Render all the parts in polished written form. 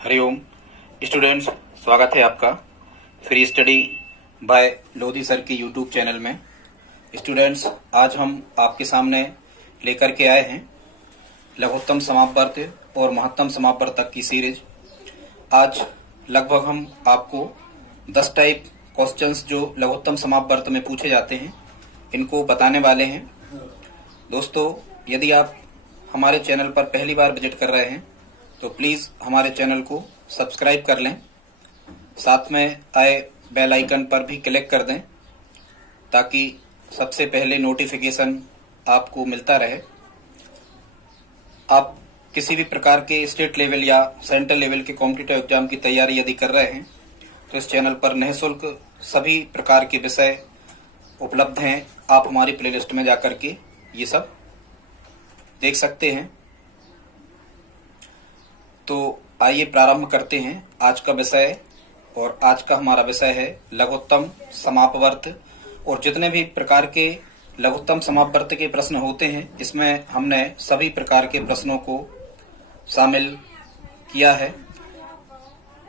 Hariom students, स्वागत है आपका free study bye Lodhi sir की यूट्यूब चैनल में। स्टूडेंट्स, आज हम आपके सामने लेकर के आए हैं लघुत्तम समापवर्त और महत्तम समापवर्त तक की सीरीज। आज लगभग हम आपको 10 टाइप क्वेश्चंस जो लघुत्तम समापवर्त में पूछे जाते हैं इनको बताने वाले हैं। दोस्तों, यदि आप हमारे चैनल पर पहली बार विजिट कर रहे हैं तो प्लीज हमारे चैनल को सब्सक्राइब कर लें, साथ में आए बेल आइकन पर भी क्लिक कर दें ताकि सबसे पहले नोटिफिकेशन आपको मिलता रहे। आप किसी भी प्रकार के स्टेट लेवल या सेंट्रल लेवल के कॉम्पिटिटिव एग्जाम की तैयारी यदि कर रहे हैं तो इस चैनल पर निःशुल्क सभी प्रकार के विषय उपलब्ध हैं। आप हमारी प्लेलिस्ट में जाकर के ये सब देख सकते हैं। तो आइए प्रारंभ करते हैं आज का विषय। और आज का हमारा विषय है लघुत्तम समापवर्त। और जितने भी प्रकार के लघुत्तम समापवर्त के प्रश्न होते हैं इसमें हमने सभी प्रकार के प्रश्नों को शामिल किया है।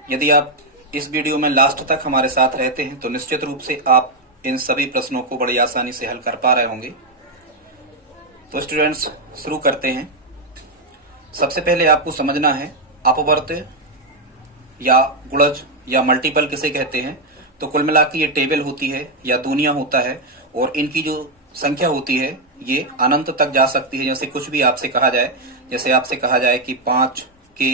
यदि आप इस वीडियो में लास्ट तक हमारे साथ रहते हैं तो निश्चित रूप से आप इन सभी प्रश्नों को बड़ी आसानी से हल कर पा रहे होंगे। तो स्टूडेंट्स, शुरू करते हैं। सबसे पहले आपको समझना है अपवर्त या गुणज या मल्टीपल किसे कहते हैं। तो कुल मिला के ये टेबल होती है या दुनिया होता है और इनकी जो संख्या होती है ये अनंत तक जा सकती है। जैसे कुछ भी आपसे कहा जाए, जैसे आपसे कहा जाए कि 5 के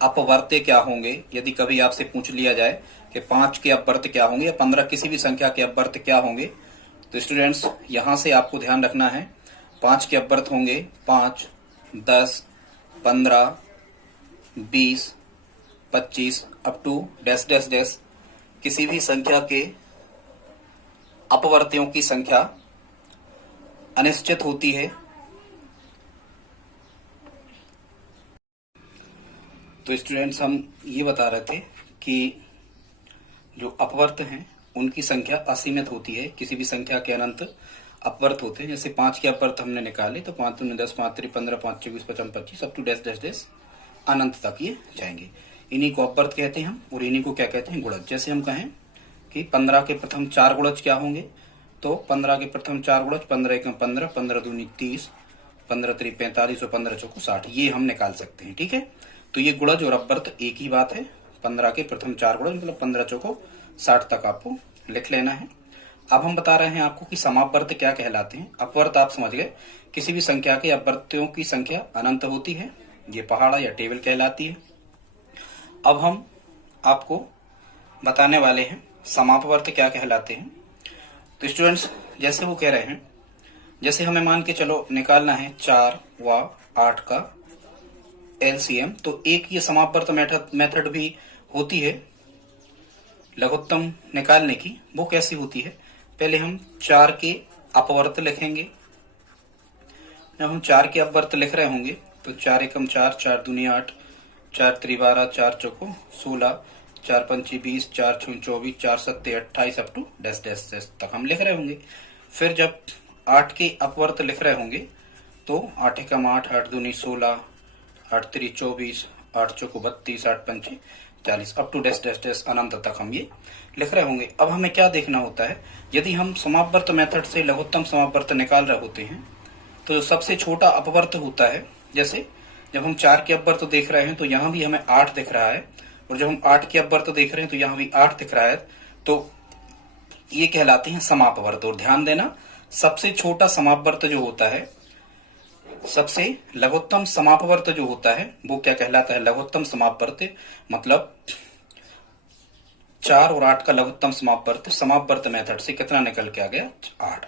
अपवर्त्य क्या होंगे, यदि कभी आपसे पूछ लिया जाए कि 5 के अपवर्त्य क्या होंगे या 15 किसी भी संख्या के अपवर्त्य क्या होंगे, तो स्टूडेंट्स यहां से आपको ध्यान रखना है 5 के अपवर्त्य होंगे 5, 10, 15, 20, 25 up to dash dash dash. किसी भी संख्या के अपवर्त्यों की संख्या अनिश्चित होती है। तो स्टूडेंट्स, हम ये बता रहे थे कि जो अपवर्त हैं उनकी संख्या असीमित होती है। किसी भी संख्या के अनंत अपवर्त होते हैं। जैसे 5 के अपवर्त हमने निकाले तो 5 दूनी 10, 5 3 15, 5 24, 55, 25 up to dash dash dash अनंत तक ये जाएंगे। इन्हीं को अपवर्त कहते हैं हम और इन्हीं को क्या कहते हैं, गुणज। जैसे हम कहें कि 15 के प्रथम 4 गुणज क्या होंगे, तो 15 के प्रथम 4 गुणज 15 एकम 15, 15 दूनी 30, 15 3 45 और 15 चौको 60, ये हम निकाल सकते हैं। ठीक है, तो ये गुणज और अपवर्त एक ही बात है। 15 के प्रथम 4 गुणज मतलब 15 चौको 60 तक आपको लिख लेना है। अब हम बता रहे हैं आपको कि समापवर्त क्या कहलाते हैं। अपवर्त आप समझ गए, किसी भी संख्या के अपवर्त्यों की संख्या अनंत होती है, ये पहाड़ा या टेबल कहलाती है। अब हम आपको बताने वाले हैं समापवर्त क्या कहलाते हैं। तो स्टूडेंट्स, जैसे वो कह रहे हैं, जैसे हमें मान के चलो निकालना है 4 व 8 का एलसीएम, तो एक ये समापवर्त मेथड भी होती है लघुत्तम निकालने की। वो कैसी होती है, पहले हम 4 के अपवर्त लिखेंगे। जब हम 4 के अपवर्त लिख रहे होंगे तो 4 एकम 4, 4 दूनी 8, 4 3 12, 4 चौको 16, 4 पंची 20, 4 छूं 24, 4 सत्ते 28 up to dash dash dash तक हम लिख रहे होंगे। फिर जब 8 के अपवर्त लिख रहे होंगे तो 8 एकम 8, 8 दूनी 16, 8 3 24, 8 चौको 32, 8 पंचे 40 up to dash dash dash अनंत तक हम ये लिख रहे होंगे। अब हमें क्या देखना होता है, यदि हम समापवर्त मेथड से लघुत्तम समापवर्त निकाल रहे होते हैं तो सबसे छोटा अपवर्त होता है। जैसे जब हम 4 के अपवर्त देख रहे हैं तो यहाँ भी हमें 8 दिख रहा है, और जब हम 8 के अपवर्त देख रहे हैं तो यहाँ भी 8 दिख रहा है, तो ये कहलाते हैं समापवर्त। और ध्यान देना, सबसे छोटा समापवर्त जो होता है, सबसे लघुत्तम समापवर्त जो होता है वो क्या कहलाता है, लघुत्तम समापवर्त। मतलब 4 और 8 का लघुत्तम समापवर्त मेथड से कितना निकल के आ गया,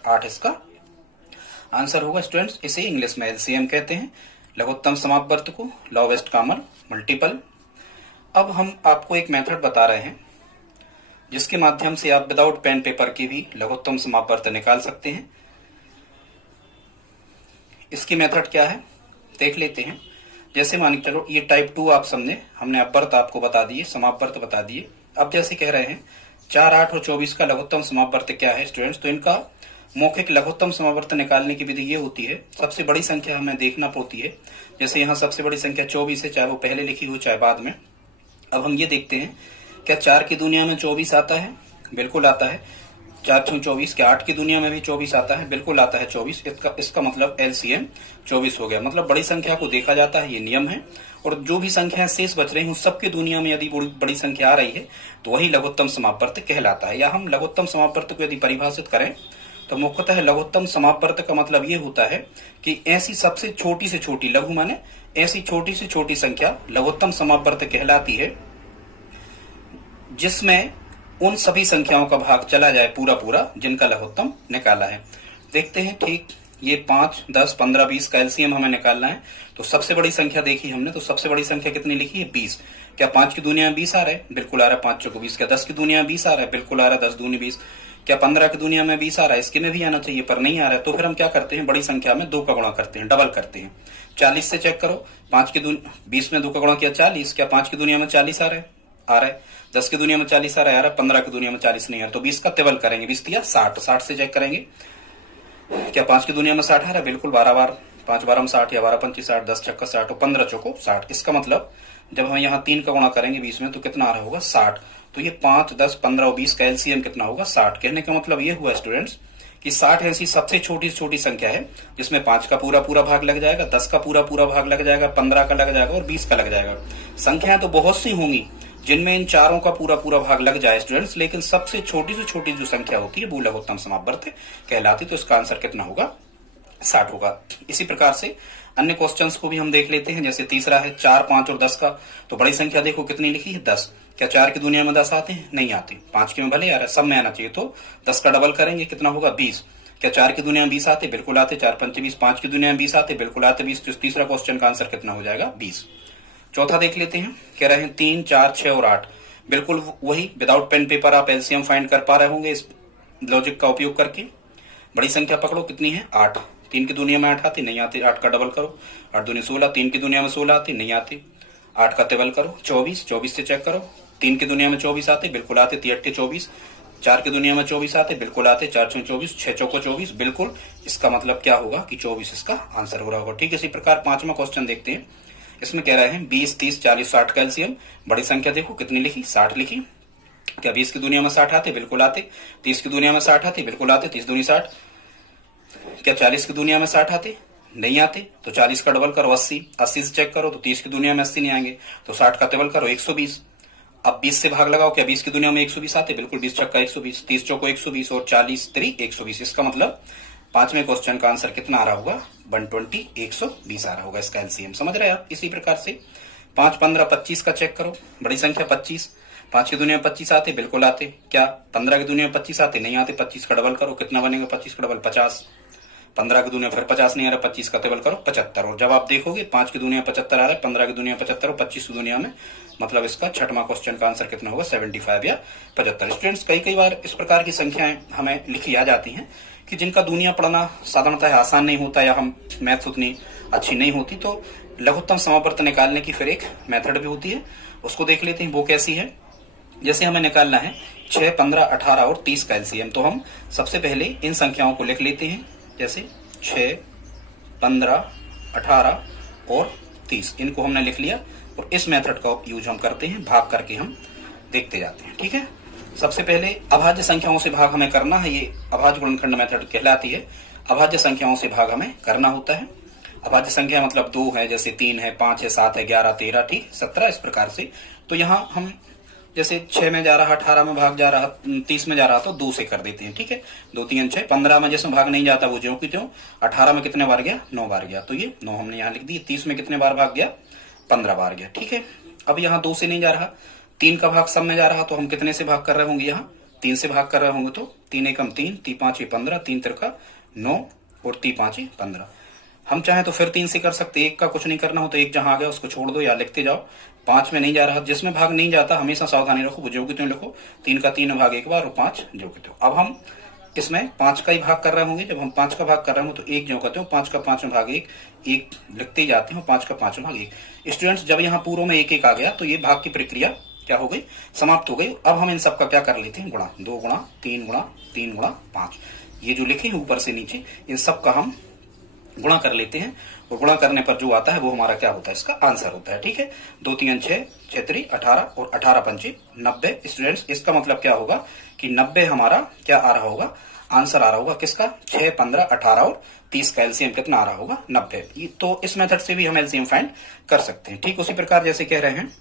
8 इसका आंसर होगा। स्टूडेंट्स, इसे इंग्लिश में एलसीएम कहते हैं, लघुत्तम समापवर्त को लोवेस्ट कॉमन मल्टीपल। अब हम आपको एक मेथड बता रहे हैं जिसके माध्यम से आप विदाउट पेन पेपर की भी लघुत्तम समापवर्त निकाल सकते हैं। इसकी मेथड क्या है देख लेते हैं। जैसे मान के चलो ये टाइप 2 आप समझे, हमने अपवर्त आपको बता दिए, समापवर्त बता दिए। अब जैसे कह रहे हैं 4, 8 और 24 का लघुत्तम समापवर्त क्या है स्टूडेंट्स, तो इनका मौखिक लघुत्तम समापवर्त निकालने की विधि ये होती है, सबसे बड़ी संख्या हमें देखना पड़ती है। जैसे यहाँ सबसे बड़ी संख्या 24 है, चाहे वो पहले लिखी हो चाहे बाद में। अब हम ये देखते हैं, क्या 4 की दुनिया में 24 आता है? बिल्कुल आता है। 4 छंग 24। क्या 8 की दुनिया में भी 24 आता है? बिल्कुल आता है 24। इसका मतलब एलसीएम 24 हो गया। मतलब बड़ी संख्या को देखा जाता है, ये नियम है। और जो भी संख्याएं शेष बच रही हैं, सबकी दुनिया में यदि बड़ी संख्या आ रही है तो वही लघुत्तम समापवर्त कहलाता है। या हम लघुत्तम समापवर्त को यदि परिभाषित करें तो मुख्यतः लघुत्तम समापवर्त का मतलब ये होता है कि ऐसी सबसे छोटी से छोटी, लघु माने ऐसी छोटी से छोटी संख्या लघुत्तम समापवर्त कहलाती है जिसमें उन सभी संख्याओं का भाग चला जाए पूरा पूरा जिनका लघुत्तम निकाला है। देखते हैं, ठीक ये 5, 10, 15, 20 का एलसीएम हमें निकालना है। तो सबसे बड़ी संख्या देखी हमने, तो सबसे बड़ी संख्या कितनी लिखी है? 20। क्या 5 की दुनिया में 20 आ रहा है? बिल्कुल आ रहा है। 5 चौको 20। क्या 10 की दुनिया में 20 आ रहा है? बिल्कुल आ रहा है। 10 दूनी 20। क्या 15 की दुनिया में 20 आ रहा है? इसके में भी आना चाहिए पर नहीं आ रहा है। तो फिर हम क्या करते हैं, बड़ी संख्या में 2 का गुणा करते हैं, डबल करते हैं। 40 से चेक करो, 20 में 2 का गुणा किया 40। क्या 5 की दुनिया में 40 आ रहा है? आ रहा है। 10 की दुनिया में 40 आ रहा है? 15 की दुनिया में 40 नहीं आ रहा। तो 20 का टेबल करेंगे। 20 दिया 60। 60 से चेक करेंगे, क्या 5 की दुनिया में 60 आ रहा है? बिल्कुल। 12 बार 5 बार 60 या 12 पंची 60, 10 छक्का 60 और 15 चौको 60। इसका मतलब जब हम यहाँ 3 का गुणा करेंगे 20 में तो कितना आ रहा होगा? 60। तो ये 5, 10, 15 और 20 का एलसीएम कितना होगा? 60। कहने का मतलब ये हुआ स्टूडेंट्स कि 60 ऐसी सबसे छोटी से छोटी संख्या है जिसमें 5 का पूरा पूरा भाग लग जाएगा, 10 का पूरा पूरा भाग लग जाएगा, 15 का लग जाएगा और 20 का लग जाएगा। संख्याएं तो बहुत सी होंगी जिनमें इन चारों का पूरा पूरा भाग लग जाए स्टूडेंट्स, लेकिन सबसे छोटी से छोटी जो संख्या होती है वो लघुत्तम समापवर्त कहलाती। तो इसका आंसर कितना होगा? 60 होगा। इसी प्रकार से अन्य क्वेश्चंस को भी हम देख लेते हैं। जैसे तीसरा है 4, 5 और 10 का। तो बड़ी संख्या देखो कितनी लिखी है? 10। क्या 4 की दुनिया में 10 आते हैं? नहीं आते। 5 की में भले आ रहा है, सब में आना चाहिए। तो 10 का डबल करेंगे, कितना होगा? 20। क्या 4 की दुनिया में 20 आते? बिल्कुल आते। 4 पंचे 20। 5 की दुनिया में 20 आते? बिल्कुल आते 20। तो तीसरा क्वेश्चन का आंसर कितना हो जाएगा? 20। चौथा देख लेते हैं, कह रहे हैं 3, 4, 6 और 8। बिल्कुल वही, विदाउट पेन पेपर आप एलसीएम फाइंड कर पा रहे होंगे इस लॉजिक का उपयोग करके। बड़ी संख्या पकड़ो, कितनी है? 8। 3 की दुनिया में 8 आती? नहीं आती। 8 का डबल करो, 8 दूनी 16। 3 की दुनिया में 16 आती? नहीं आती। 8 का टेबल करो, 24। 24 से चेक करो, 3 की दुनिया में 24 आते? बिल्कुल आते। 3 24। 4 की दुनिया में 24 आते? बिल्कुल आते। 4 24, 6 चौको 24। बिल्कुल। इसका मतलब क्या होगा कि 24 इसका आंसर हो रहा होगा। ठीक, इसी प्रकार 5वां क्वेश्चन देखते हैं। इसमें कह रहे हैं 20, 30, 40, 60 का एलसीएम। बड़ी संख्या देखो कितनी लिखी? 60 लिखी। क्या 20 की दुनिया में 60 आते? बिल्कुल आते। 30 की दुनिया में 60 आते? बिल्कुल आते। 30 दूनी 60। क्या 40 की दुनिया में 60 आते? नहीं आते। तो 40 का डबल करो, 80। 80 से चेक करो तो 30 की दुनिया में 80 नहीं आएंगे। तो 60 का टेबल करो, 120। अब 20 से भाग लगाओ, क्या 20 की दुनिया में 120 आते? बिल्कुल। 20 छक्का 120, 30 चौको 120 और 40 3 120। इसका मतलब 5वें क्वेश्चन का आंसर कितना आ रहा होगा? 120, 120 आ रहा होगा इसका एलसीएम। समझ रहे हैं आप? इसी प्रकार से 5, 15, 25 का चेक करो। बड़ी संख्या 25। 5 की दुनिया में 25 आते? बिल्कुल आते। क्या 15 की दुनिया में 25 आते? नहीं आते। 25 का डबल करो, कितना बनेगा? 25 का डबल 50। 15 की दुनिया फिर 50 नहीं आ रहा। 25 का टेबल करो, 75। और जब आप देखोगे 5 की दुनिया 75 आ रहा है, 15 की दुनिया 75 और 25 की दुनिया में, मतलब इसका 6वां क्वेश्चन का आंसर कितना होगा? 75 या 75। स्टूडेंट्स, कई बार इस प्रकार की संख्याएं हमें लिखी आ जाती हैं कि जिनका दुनिया पढ़ना साधारणतः आसान नहीं होता या हम मैथ्स उतनी अच्छी नहीं होती। तो लघुत्तम समापवर्त निकालने की फिर एक मेथड भी होती है, उसको देख लेते हैं। वो कैसी है? जैसे हमें निकालना है 6, 15, 18 और 30 का एलसीएम। तो हम सबसे पहले इन संख्याओं को लिख लेते हैं। जैसे 6, 15, 18 और 30, इनको हमने लिख लिया और इस मेथड का यूज हम करते हैं, भाग करके हम देखते जाते हैं। ठीक है, सबसे पहले अभाज्य संख्याओं से भाग हमें करना है। ये अभाज्य गुणनखंड मेथड कहलाती है। अभाज्य संख्याओं से भाग हमें करना होता है। अभाज्य संख्या मतलब 2 है, जैसे 3 है, 5 है, 7 है, 11, 13, ठीक 17, इस प्रकार से। तो यहाँ हम जैसे 6 में जा रहा, 18 में भाग जा रहा, 30 में जा रहा, तो 2 से कर देते हैं। ठीक है, 2 3 6। 15 में जैसे भाग नहीं जाता वो ज्यों की त्यों। 18 में कितने बार गया? 9 बार गया, तो ये 9 हमने यहाँ लिख दी। 30 में कितने बार भाग गया? 15 बार गया। ठीक है, अब यहाँ 2 से नहीं जा रहा, 3 का भाग सब में जा रहा, तो हम कितने से भाग कर रहे होंगे? यहाँ 3 से भाग कर रहे होंगे। तो 3 एकम 3, 3 5 15, 3 तिरका 9 और 3 5 15। हम चाहे तो फिर 3 से कर सकते, 1 का कुछ नहीं करना हो तो 1 जहां आ गया उसको छोड़ दो या लिखते जाओ। 5 में नहीं जा रहा, जिसमें भाग नहीं जाता हमेशा सावधानी रखो, वो जो कि तुम लिखो। 3 का 3 भाग एक बार और 5 जो कि तो। अब हम इसमें 5 का ही भाग कर रहे होंगे। जब हम 5 का भाग कर रहे होंगे तो 1 जो कहते हो, 5 का 5 भाग 1 लिखते ही जाते हैं, 5 का 5 भाग 1। स्टूडेंट्स, जब यहाँ पूर्व में 1 1 आ गया तो ये भाग की प्रक्रिया क्या हो गई? समाप्त हो गई। अब हम इन सब का क्या कर लेते हैं? गुणा। 2 गुणा 3 गुणा 3 गुणा 5, ये जो लिखे हैं ऊपर से नीचे, इन सब का हम गुणा कर लेते हैं और गुणा करने पर जो आता है वो हमारा क्या होता है, इसका आंसर होता है। ठीक है, 2 3 6, 6 3 18 और 18 पंचे 90। स्टूडेंट्स इसका मतलब क्या होगा कि 90 हमारा क्या आ रहा होगा, आंसर आ रहा होगा किसका, 6 15 18 और 30 का एलसीएम कितना आ रहा होगा, 90। तो इस मेथड से भी हम एलसीएम फाइंड कर सकते हैं। ठीक उसी प्रकार जैसे कह रहे हैं,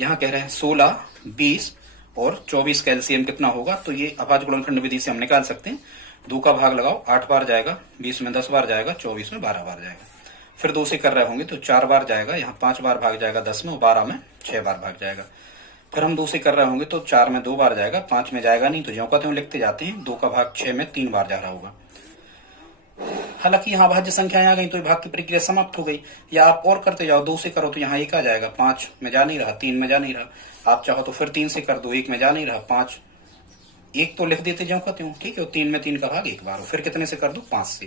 यहाँ कह रहे हैं 16 20 और 24 का एलसीएम कितना होगा, तो ये अभाज्य गुणनखंड विधि से हम निकाल सकते हैं। 2 का भाग लगाओ, 8 बार जाएगा, 20 में 10 बार जाएगा, 24 में 12 बार जाएगा। फिर 2 से कर रहे होंगे तो 4 बार जाएगा, यहाँ 5 बार भाग जाएगा 10 में, और 12 में 6 बार भाग जाएगा। फिर हम 2 से कर रहे होंगे तो 4 में 2 बार जाएगा, 5 में जाएगा नहीं, तो ज्यों का त्यों लिखते जाते हैं। 2 का भाग 6 में 3 बार जा रहा होगा। हालांकि यहाँ भाज्य संख्याएं आ गई तो भाग की प्रक्रिया समाप्त हो गई। या आप और करते जाओ, 2 से करो तो यहाँ 1 आ जाएगा, 5 में जा नहीं रहा, 3 में जा नहीं रहा। आप चाहो तो फिर 3 से कर दो, 1 में जा नहीं रहा, 5 1 तो लिख देते ज्यों का त्यों। ठीक है, 3 में 3 का भाग 1 बार, फिर कितने से कर दो, 5 से,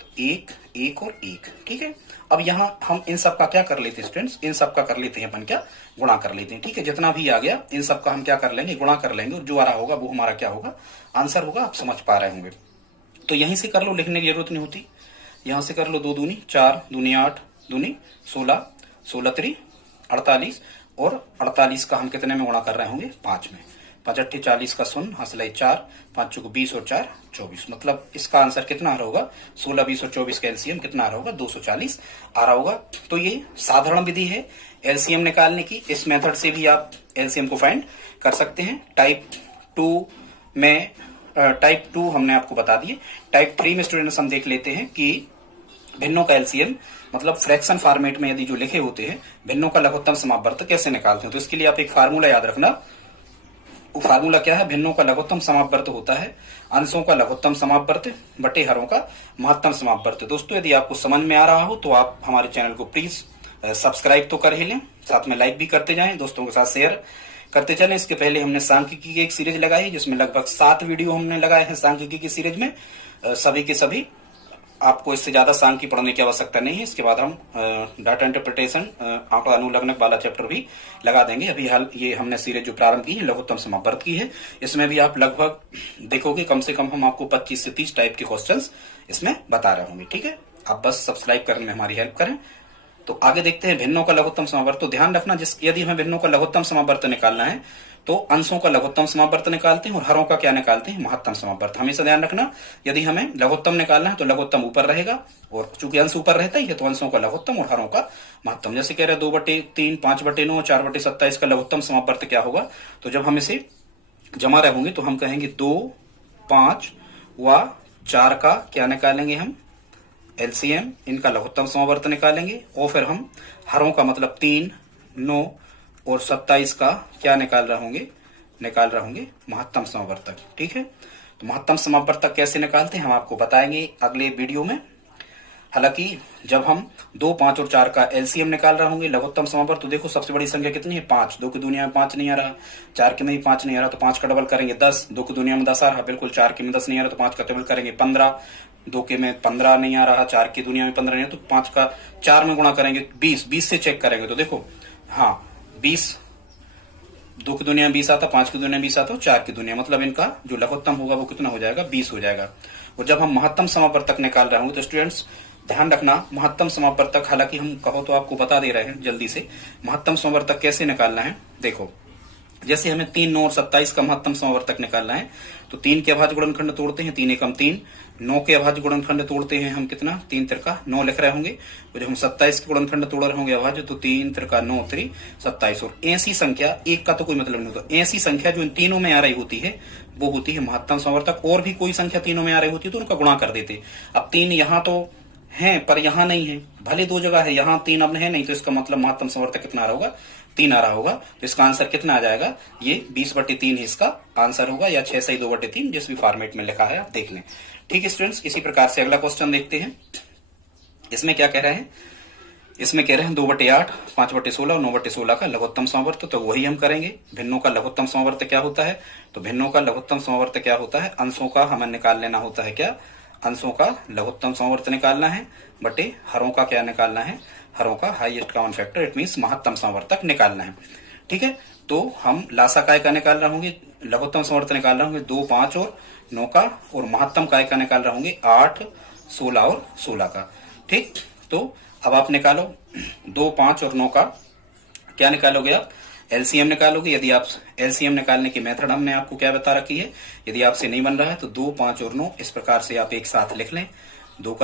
तो 1 1 और 1। ठीक है, अब यहाँ हम इन सब का क्या कर लेते हैं स्टूडेंट्स, इन सब का कर लेते हैं अपन क्या, गुणा कर लेते हैं। ठीक है, जितना भी आ गया इन सब का हम क्या कर लेंगे, गुणा कर लेंगे, और जो आ रहा होगा वो हमारा क्या होगा, आंसर होगा। आप समझ पा रहे होंगे। तो यहीं से कर लो, लिखने की जरूरत नहीं होती। यहां से कर लो, 2 दूनी 4, दूनी 8, दूनी 16, 16 3 48, और 48 का हम कितने में गुणा कर रहे होंगे, 5 में। 5 8 40 का 0, हंसलाई 4, 5 चौको 20 और 4 24। मतलब इसका आंसर कितना आ रहा होगा, 16 20 और 24 का एलसीएम कितना आ रहा होगा, 240 आ रहा होगा। तो ये साधारण विधि है एलसीएम निकालने की। इस मेथड से भी आप एलसीएम को फाइंड कर सकते हैं। टाइप 2 में, टाइप 2 हमने आपको बता दिए। टाइप 3 में स्टूडेंट्स हम देख लेते हैं कि भिन्नों का एलसीएम मतलब फ्रैक्शन फॉर्मेट में यदि जो लिखे होते हैं, भिन्नों का लघुत्तम समापवर्त कैसे निकालते हैं। तो इसके लिए आप एक फार्मूला याद रखना। वो फार्मूला क्या है, भिन्नों का लघुत्तम समापवर्त होता है अंशों का लघुत्तम समापवर्त बटे हरों का महत्तम समापवर्त। दोस्तों यदि आपको समझ में आ रहा हो तो आप हमारे चैनल को प्लीज सब्सक्राइब तो कर ही लें, साथ में लाइक भी करते जाएं, दोस्तों के साथ शेयर करते चलें। इसके पहले हमने सांख्यिकी की एक सीरीज लगाई जिसमें लगभग 7 वीडियो हमने लगाए हैं सांख्यिकी की सीरीज में। सभी के सभी आपको इससे ज्यादा सांख्यिकी पढ़ने की आवश्यकता नहीं है। इसके बाद हम डाटा इंटरप्रिटेशन आंकड़ा अनुलग्नक वाला चैप्टर भी लगा देंगे। अभी हाल ये हमने सीरीज जो प्रारंभ की है लघुत्तम समापवर्त की है, इसमें भी आप लगभग देखोगे कम से कम हम आपको 25 से 30 टाइप के क्वेश्चंस इसमें बता रहे होंगे। ठीक है, आप बस सब्सक्राइब करने में हमारी हेल्प करें। तो आगे देखते हैं भिन्नों का लघुत्तम समापवर्त। तो ध्यान रखना, यदि हमें भिन्नों का लघुत्तम समापवर्त निकालना है तो अंशों का लघुत्तम समापवर्त निकालते हैं और हरों का क्या निकालते हैं, महत्तम समापवर्त। हमेशा ध्यान रखना, यदि हमें लघुत्तम निकालना है तो लघुत्तम ऊपर रहेगा, और चूंकि अंश ऊपर रहता ही है तो अंशों का लघुत्तम और हरों का महत्तम। जैसे कह रहे 2/3, 5/9, 4/27 का लघुत्तम समापवर्त क्या होगा। तो जब हम इसे जमा रहे होंगे तो हम कहेंगे 2, 5 व 4 का क्या निकालेंगे हम, एलसीएम, इनका लघुत्तम समापवर्त निकालेंगे। और फिर हम हरों का मतलब 3, 9 और 27 का क्या निकाल रहे होंगे, महत्तम समापवर्तक। ठीक है, तो महत्तम समापवर्तक कैसे निकालते हैं हम आपको बताएंगे अगले वीडियो में। हालांकि जब हम 2, 5 और 4 का एलसीएम निकाल रहे होंगे लघुत्तम समापवर्त, तो देखो सबसे बड़ी संख्या कितनी है, 5। 2 की दुनिया में 5 नहीं आ रहा, 4 के में ही 5 नहीं आ रहा, तो 5 का डबल करेंगे 10। 2 की दुनिया में 10 आ रहा, बिल्कुल 4 के में 10 नहीं आ रहा, तो 5 का डबल करेंगे 15। 2 के में 15 नहीं आ रहा, 4 की दुनिया में 15 नहीं आ रहा, तो 5 का 4 में गुणा करेंगे 20। 20 से चेक करेंगे तो देखो हाँ 20, 2 की दुनिया में 20 आता, 5 की दुनिया में 20 आता, 4 की दुनिया, मतलब इनका जो लघुत्तम होगा वो कितना हो जाएगा, 20 हो जाएगा। और जब हम महत्तम समापवर्तक निकाल रहे होंगे तो स्टूडेंट्स ध्यान रखना, महत्तम समापवर्तक, हालांकि हम कहो तो आपको बता दे रहे हैं जल्दी से, महत्तम समापवर्तक कैसे निकालना है। देखो जैसे हमें 3, 9 और 27 का महत्तम समापवर्तक निकालना है तो 3 के अभाज्य गुणनखंड तोड़ते हैं, 3 एकम 3। 9 के अभाज्य गुणनखंड तोड़ते हैं हम कितना, 3 त्रिका 9 लिख रहे होंगे। और जब हम 27 के गुणनखंड तोड़ रहे होंगे अभाज्य, तो 3 त्रिका 9 3 27। और ऐसी संख्या, एक का तो कोई मतलब नहीं होता, ऐसी संख्या जो इन तीनों में आ रही होती है वो होती है महत्तम समापवर्तक। और भी कोई संख्या तीनों में आ रही होती है तो उनका गुणा कर देते। अब 3 यहाँ तो है पर यहाँ नहीं है, भले 2 जगह है, यहाँ 3 अब है नहीं, तो इसका मतलब महत्तम समापवर्तक कितना आ रहा होगा, 3 आ रहा होगा। तो इसका आंसर कितना आ जाएगा, ये 20/3 इसका आंसर होगा, या 6 सही 2/3 जिस भी फॉर्मेट में लिखा है आप देख लें। ठीक है स्टूडेंट्स, इसी प्रकार से अगला क्वेश्चन देखते हैं। इसमें क्या कह रहे हैं, इसमें कह रहे हैं 2/8, 5/16 और 9/16 का लघुत्तम समापवर्त। तो वही हम करेंगे। भिन्नों का लघुत्तम समापवर्त क्या होता है, तो भिन्नों का लघुत्तम समापवर्त क्या होता है, अंशों का हमें निकाल लेना होता है क्या, अंशों का लघुत्तम समापवर्त निकालना है, बटे हरों का क्या निकालना है, हरों का highest common factor, it means महत्तम समापवर्तक निकालना है। ठीक है, तो हम लासा काय का निकाल रहे होंगे, लघुत्तम समापवर्त निकाल रहे होंगे 2, 5 और 9 का, और महत्तम काय का निकाल रहे होंगे 8, 16 और 16 का। ठीक, तो अब आप निकालो 2, 5 और 9 का क्या निकालोगे आप, एलसीएम निकालोगे। यदि आप एलसीएम निकालने की मेथड हमने आपको क्या बता रखी है, यदि आपसे नहीं बन रहा है तो 2, 5 और 9 इस प्रकार से आप एक साथ लिख लें। 2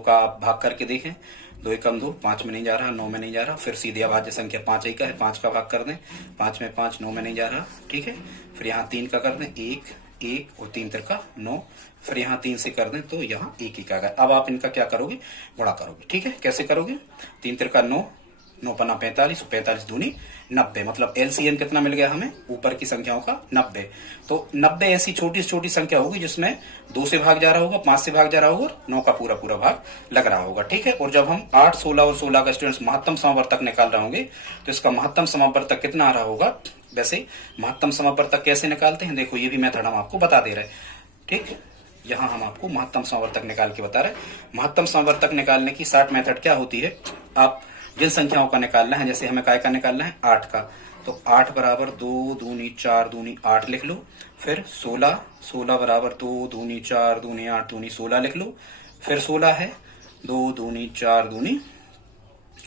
का आप भाग करके देखें, 2 एकम 2, 5 में नहीं जा रहा, 9 में नहीं जा रहा, फिर सीधी अभाज्य संख्या 5 का है, 5 का भाग कर दें, 5 में 5, 9 में नहीं जा रहा, ठीक है। फिर यहाँ 3 का कर दें, 1, 1 और 3 तिरका 9, फिर यहाँ 3 से कर दें तो यहाँ 1 का गया। अब आप इनका क्या करोगे, गुणा करोगे, ठीक है। कैसे करोगे, 3 तिरका 9, 9 पन्ना 45, 45 दूनी 90, मतलब एलसीएम कितना मिल गया हमें, ऊपर की संख्याओं का 90। तो 90 ऐसी छोटी से छोटी संख्या होगी जिसमें 2 से भाग जा रहा होगा, 5 से भाग जा रहा होगा और 9 का पूरा पूरा भाग लग रहा होगा, ठीक है। और जब हम 8, 16 और 16 का स्टूडेंट्स महत्तम समावर्तक निकाल रहे होंगे तो इसका महत्तम समावर्तक कितना आ रहा होगा। वैसे महत्तम समावर्तक कैसे निकालते हैं, देखो ये भी मेथड हम आपको बता दे रहे हैं, ठीक। यहाँ हम आपको महत्तम समावर्तक निकाल के बता रहे हैं। महत्तम समावर्तक निकालने की 60 मेथड क्या होती है, आप जिन संख्याओं का निकालना है, जैसे हमें काय का निकालना है, 8 का, तो 8 बराबर 2 दूनी 4 दूनी 8 लिख लो। फिर 16, 16 बराबर 2 दूनी 4 दूनी 8 दूनी 16 लिख लो। फिर 16 है 2 दूनी 4 दूनी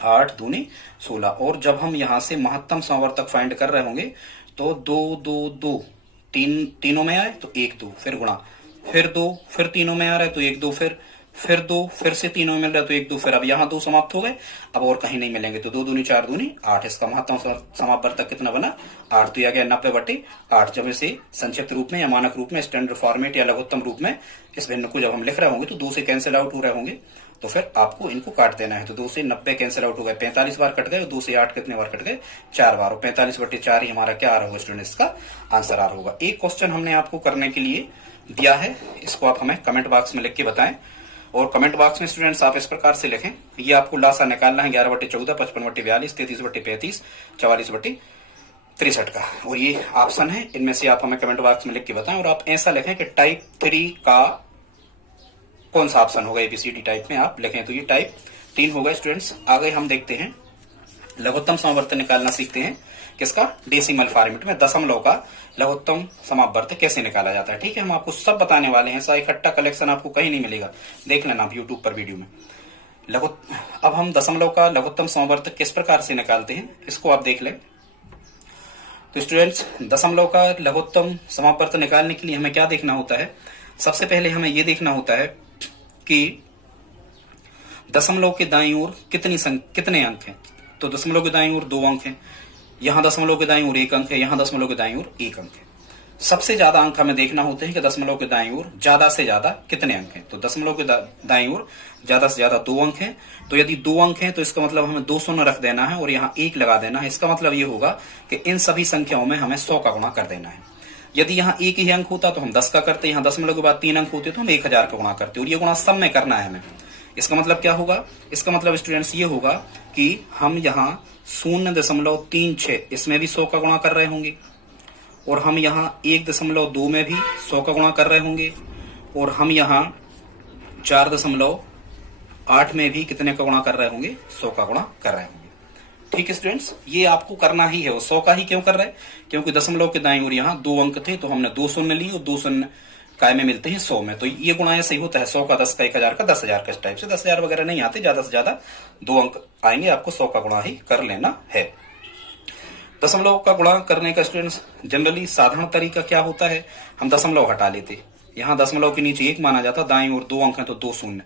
8 दूनी 16। और जब हम यहाँ से महत्तम समावर्तक फाइंड कर रहे होंगे तो 2 2 2 तीनों में आए तो 1 2, फिर गुणा, फिर 2, फिर तीनों में आ रहा है तो 1 2, फिर 2, फिर से तीनों में मिल रहा है तो 1 2, फिर अब यहाँ 2 समाप्त हो गए, अब और कहीं नहीं मिलेंगे तो 2 दूनी 4 दूनी 8। इसका महत्तम समावर्तक कितना बना, 8, तो यह गया 90/8। जब इसे संक्षिप्त रूप में या मानक रूप में, स्टैंडर्ड फॉर्मेट या लघुत्तम रूप में इस भिन्न को जब हम लिख रहे होंगे तो 2 से कैंसिल आउट हो रहे होंगे, तो फिर आपको इनको काट देना है। तो 2 से 90 कैंसिल आउट हो गए, 45 बार कट गए, और 2 से 8 कितने बार कट गए, 4 बार, और 45/4 ही हमारा क्या आ रहा होगा स्टूडेंट, इसका आंसर आ रहा होगा। एक क्वेश्चन हमने आपको करने के लिए दिया है, इसको आप हमें कमेंट बॉक्स में लिख के बताएं। और कमेंट बॉक्स में स्टूडेंट्स आप इस प्रकार से लिखें, ये आपको लासा निकालना है 11/14, 55/42, 33/35, 44/63 का, और ये ऑप्शन है, इनमें से आप हमें कमेंट बॉक्स में लिख के बताएं। और आप ऐसा लिखें कि टाइप 3 का कौन सा ऑप्शन होगा, एबीसीडी टाइप में आप लिखें, तो ये टाइप 3 होगा स्टूडेंट्स। आगे हम देखते हैं लघुत्तम समावर्त निकालना सीखते हैं, किसका, डेसिमल फॉर्मेट में दशमलव का लघुत्तम समावर्त कैसे निकाला जाता है, ठीक है। हम आपको सब बताने वाले हैं, ऐसा इकट्ठा कलेक्शन आपको कहीं नहीं मिलेगा, देख लेना आप यूट्यूब पर वीडियो में। अब हम दशमलव का लघुत्तम समावर्त किस प्रकार से निकालते हैं, इसको आप देख लें। तो स्टूडेंट्स, दशमलव का लघुत्तम समावर्त निकालने के लिए हमें क्या देखना होता है, सबसे पहले हमें यह देखना होता है कि दशमलव के दाईं ओर कितने अंक हैं। तो दशमलव के दाईं ओर 2 अंक हैं, यहाँ दशमलव के दाईं ओर 1 अंक है, यहाँ दशमलव के दाईं ओर 1 अंक है। सबसे ज्यादा अंक हमें देखना होते हैं कि दशमलव के दाईं ओर ज्यादा से ज्यादा कितने अंक हैं। तो दशमलव के दाईं ओर ज्यादा से ज्यादा 2 अंक हैं, तो यदि 2 अंक हैं तो इसका मतलब हमें 2 शून्य रख देना है और यहाँ 1 लगा देना है। इसका मतलब ये होगा कि इन सभी संख्याओं में हमें 100 का गुणा कर देना है। यदि यहाँ 1 ही अंक होता तो हम 10 का करते, यहाँ दशमलव के बाद 3 अंक होते तो हम 1000 का गुणा करते, और ये गुणा सब में करना है हमें। इसका मतलब क्या होगा, इसका मतलब स्टूडेंट्स ये होगा कि हम यहाँ 0.36 इसमें भी 100 का गुणा कर रहे होंगे, और हम यहाँ 1.2 में भी 100 का गुणा कर रहे होंगे, और हम यहाँ 4.8 में भी कितने का गुणा कर रहे होंगे, 100 का गुणा कर रहे होंगे। ठीक है स्टूडेंट्स, ये आपको करना ही है। वो 100 का ही क्यों कर रहे हैं, क्योंकि दशमलव के दाईं ओर यहाँ 2 अंक थे तो हमने 2 शून्य ली, और 2 शून्य काय में मिलते हैं 100 में। तो ये गुणा ऐसे ही होता है, 100 का 10 का 1000 का 10,000 का, इस टाइप से 10,000 वगैरह नहीं आते, ज्यादा से ज्यादा 2 अंक आएंगे, आपको 100 का गुणा ही कर लेना है। दशमलव का गुणा करने का स्टूडेंट्स जनरली साधारण तरीका क्या होता है, हम दशमलव हटा लेते, यहाँ दशमलव के नीचे 1 माना जाता, दाईं ओर 2 अंक है तो 2 शून्य।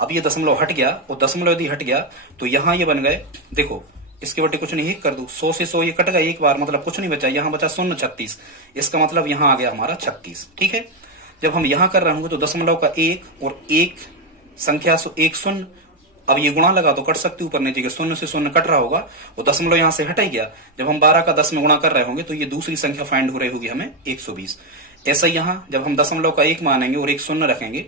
अब ये दशमलव हट गया, और दशमलव यदि हट गया तो यहाँ ये बन गए, देखो इसके बटे कुछ नहीं, 1 कर दो, 100 से 100 ये कट गया एक बार, मतलब कुछ नहीं बचा, यहाँ बचा 0.36, इसका मतलब यहाँ आ गया हमारा 36। ठीक है, जब हम यहाँ कर रहे होंगे तो दशमलव का 1 और 1 संख्या 1 शून्य, अब ये गुणा लगा तो कट सकते ऊपर नीचे के, 0 से 0 कट रहा होगा, और दशमलव यहाँ से हट ही गया। जब हम 12 का 10 में गुणा कर रहे होंगे तो ये दूसरी संख्या फाइंड हो रही होगी हमें 120। ऐसा यहाँ जब हम दशमलव का 1 मानेंगे और 1 शून्य रखेंगे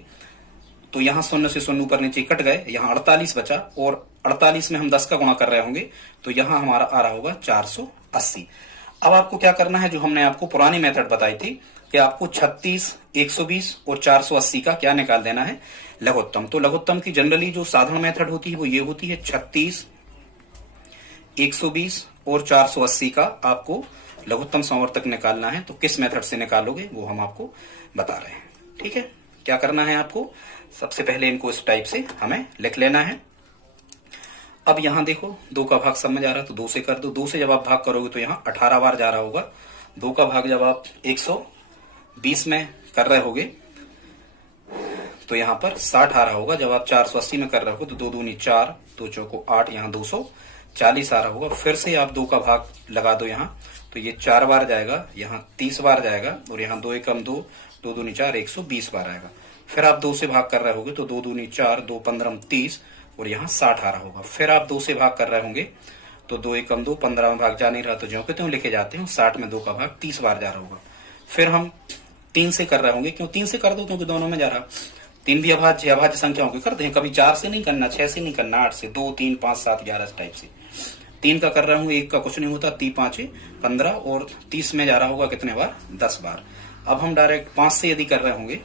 तो यहाँ 0 से 0 ऊपर नीचे कट गए, यहाँ 48 बचा, और 48 में हम 10 का गुणा कर रहे होंगे तो यहाँ हमारा आ रहा होगा 480। अब आपको क्या करना है, जो हमने आपको पुरानी मेथड बताई थी कि आपको 36, 120 और 480 का क्या निकाल देना है, लघुत्तम। तो लघुत्तम की जनरली जो साधारण मेथड होती है वो ये होती है, 36, 120 और 480 का आपको लघुत्तम संवर्तक निकालना है। तो किस मेथड से निकालोगे वो हम आपको बता रहे हैं। ठीक है, क्या करना है आपको, सबसे पहले इनको इस टाइप से हमें लिख लेना है। अब यहाँ देखो 2 का भाग सब में जा रहा है तो 2 से कर दो। 2 से जब आप भाग करोगे तो यहाँ 18 बार जा रहा होगा। 2 का भाग जब आप 120 में कर रहे होगे तो यहाँ पर 60 आ रहा होगा। जब आप 480 में कर रहे होगे तो 2 दूनी 4, 2 चौको 8, यहाँ 240 आ रहा होगा। फिर से आप 2 का भाग लगा दो यहाँ, तो ये 4 बार जाएगा, यहाँ 30 बार जाएगा, और यहाँ 2 एकम 2, 2 दूनी 4, 120 बार आएगा। फिर आप 2 से भाग कर रहे होगे तो 2 दूनी 4, 2 15 30, और यहाँ 60 आ रहा होगा। फिर आप 2 से भाग कर रहे होंगे तो 2 एकम 2, 15 में भाग जा नहीं रहा तो ज्यों के त्यों लिखे जाते हैं। 60 में 2 का भाग 30 बार जा रहा होगा। फिर हम 3 से कर रहे होंगे, क्यों 3 से कर दो क्योंकि दोनों में जा रहा। 3 भी अभाज्य संख्याओं के करते हैं, कभी 4 से नहीं करना, 6 से नहीं करना, 8 से, 2 3 5 7 11 टाइप से। 3 का कर रहा हूँ, 1 का कुछ नहीं होता, 3 5 15, और 30 में जा रहा होगा कितने बार, 10 बार। अब हम डायरेक्ट 5 से यदि कर रहे होंगे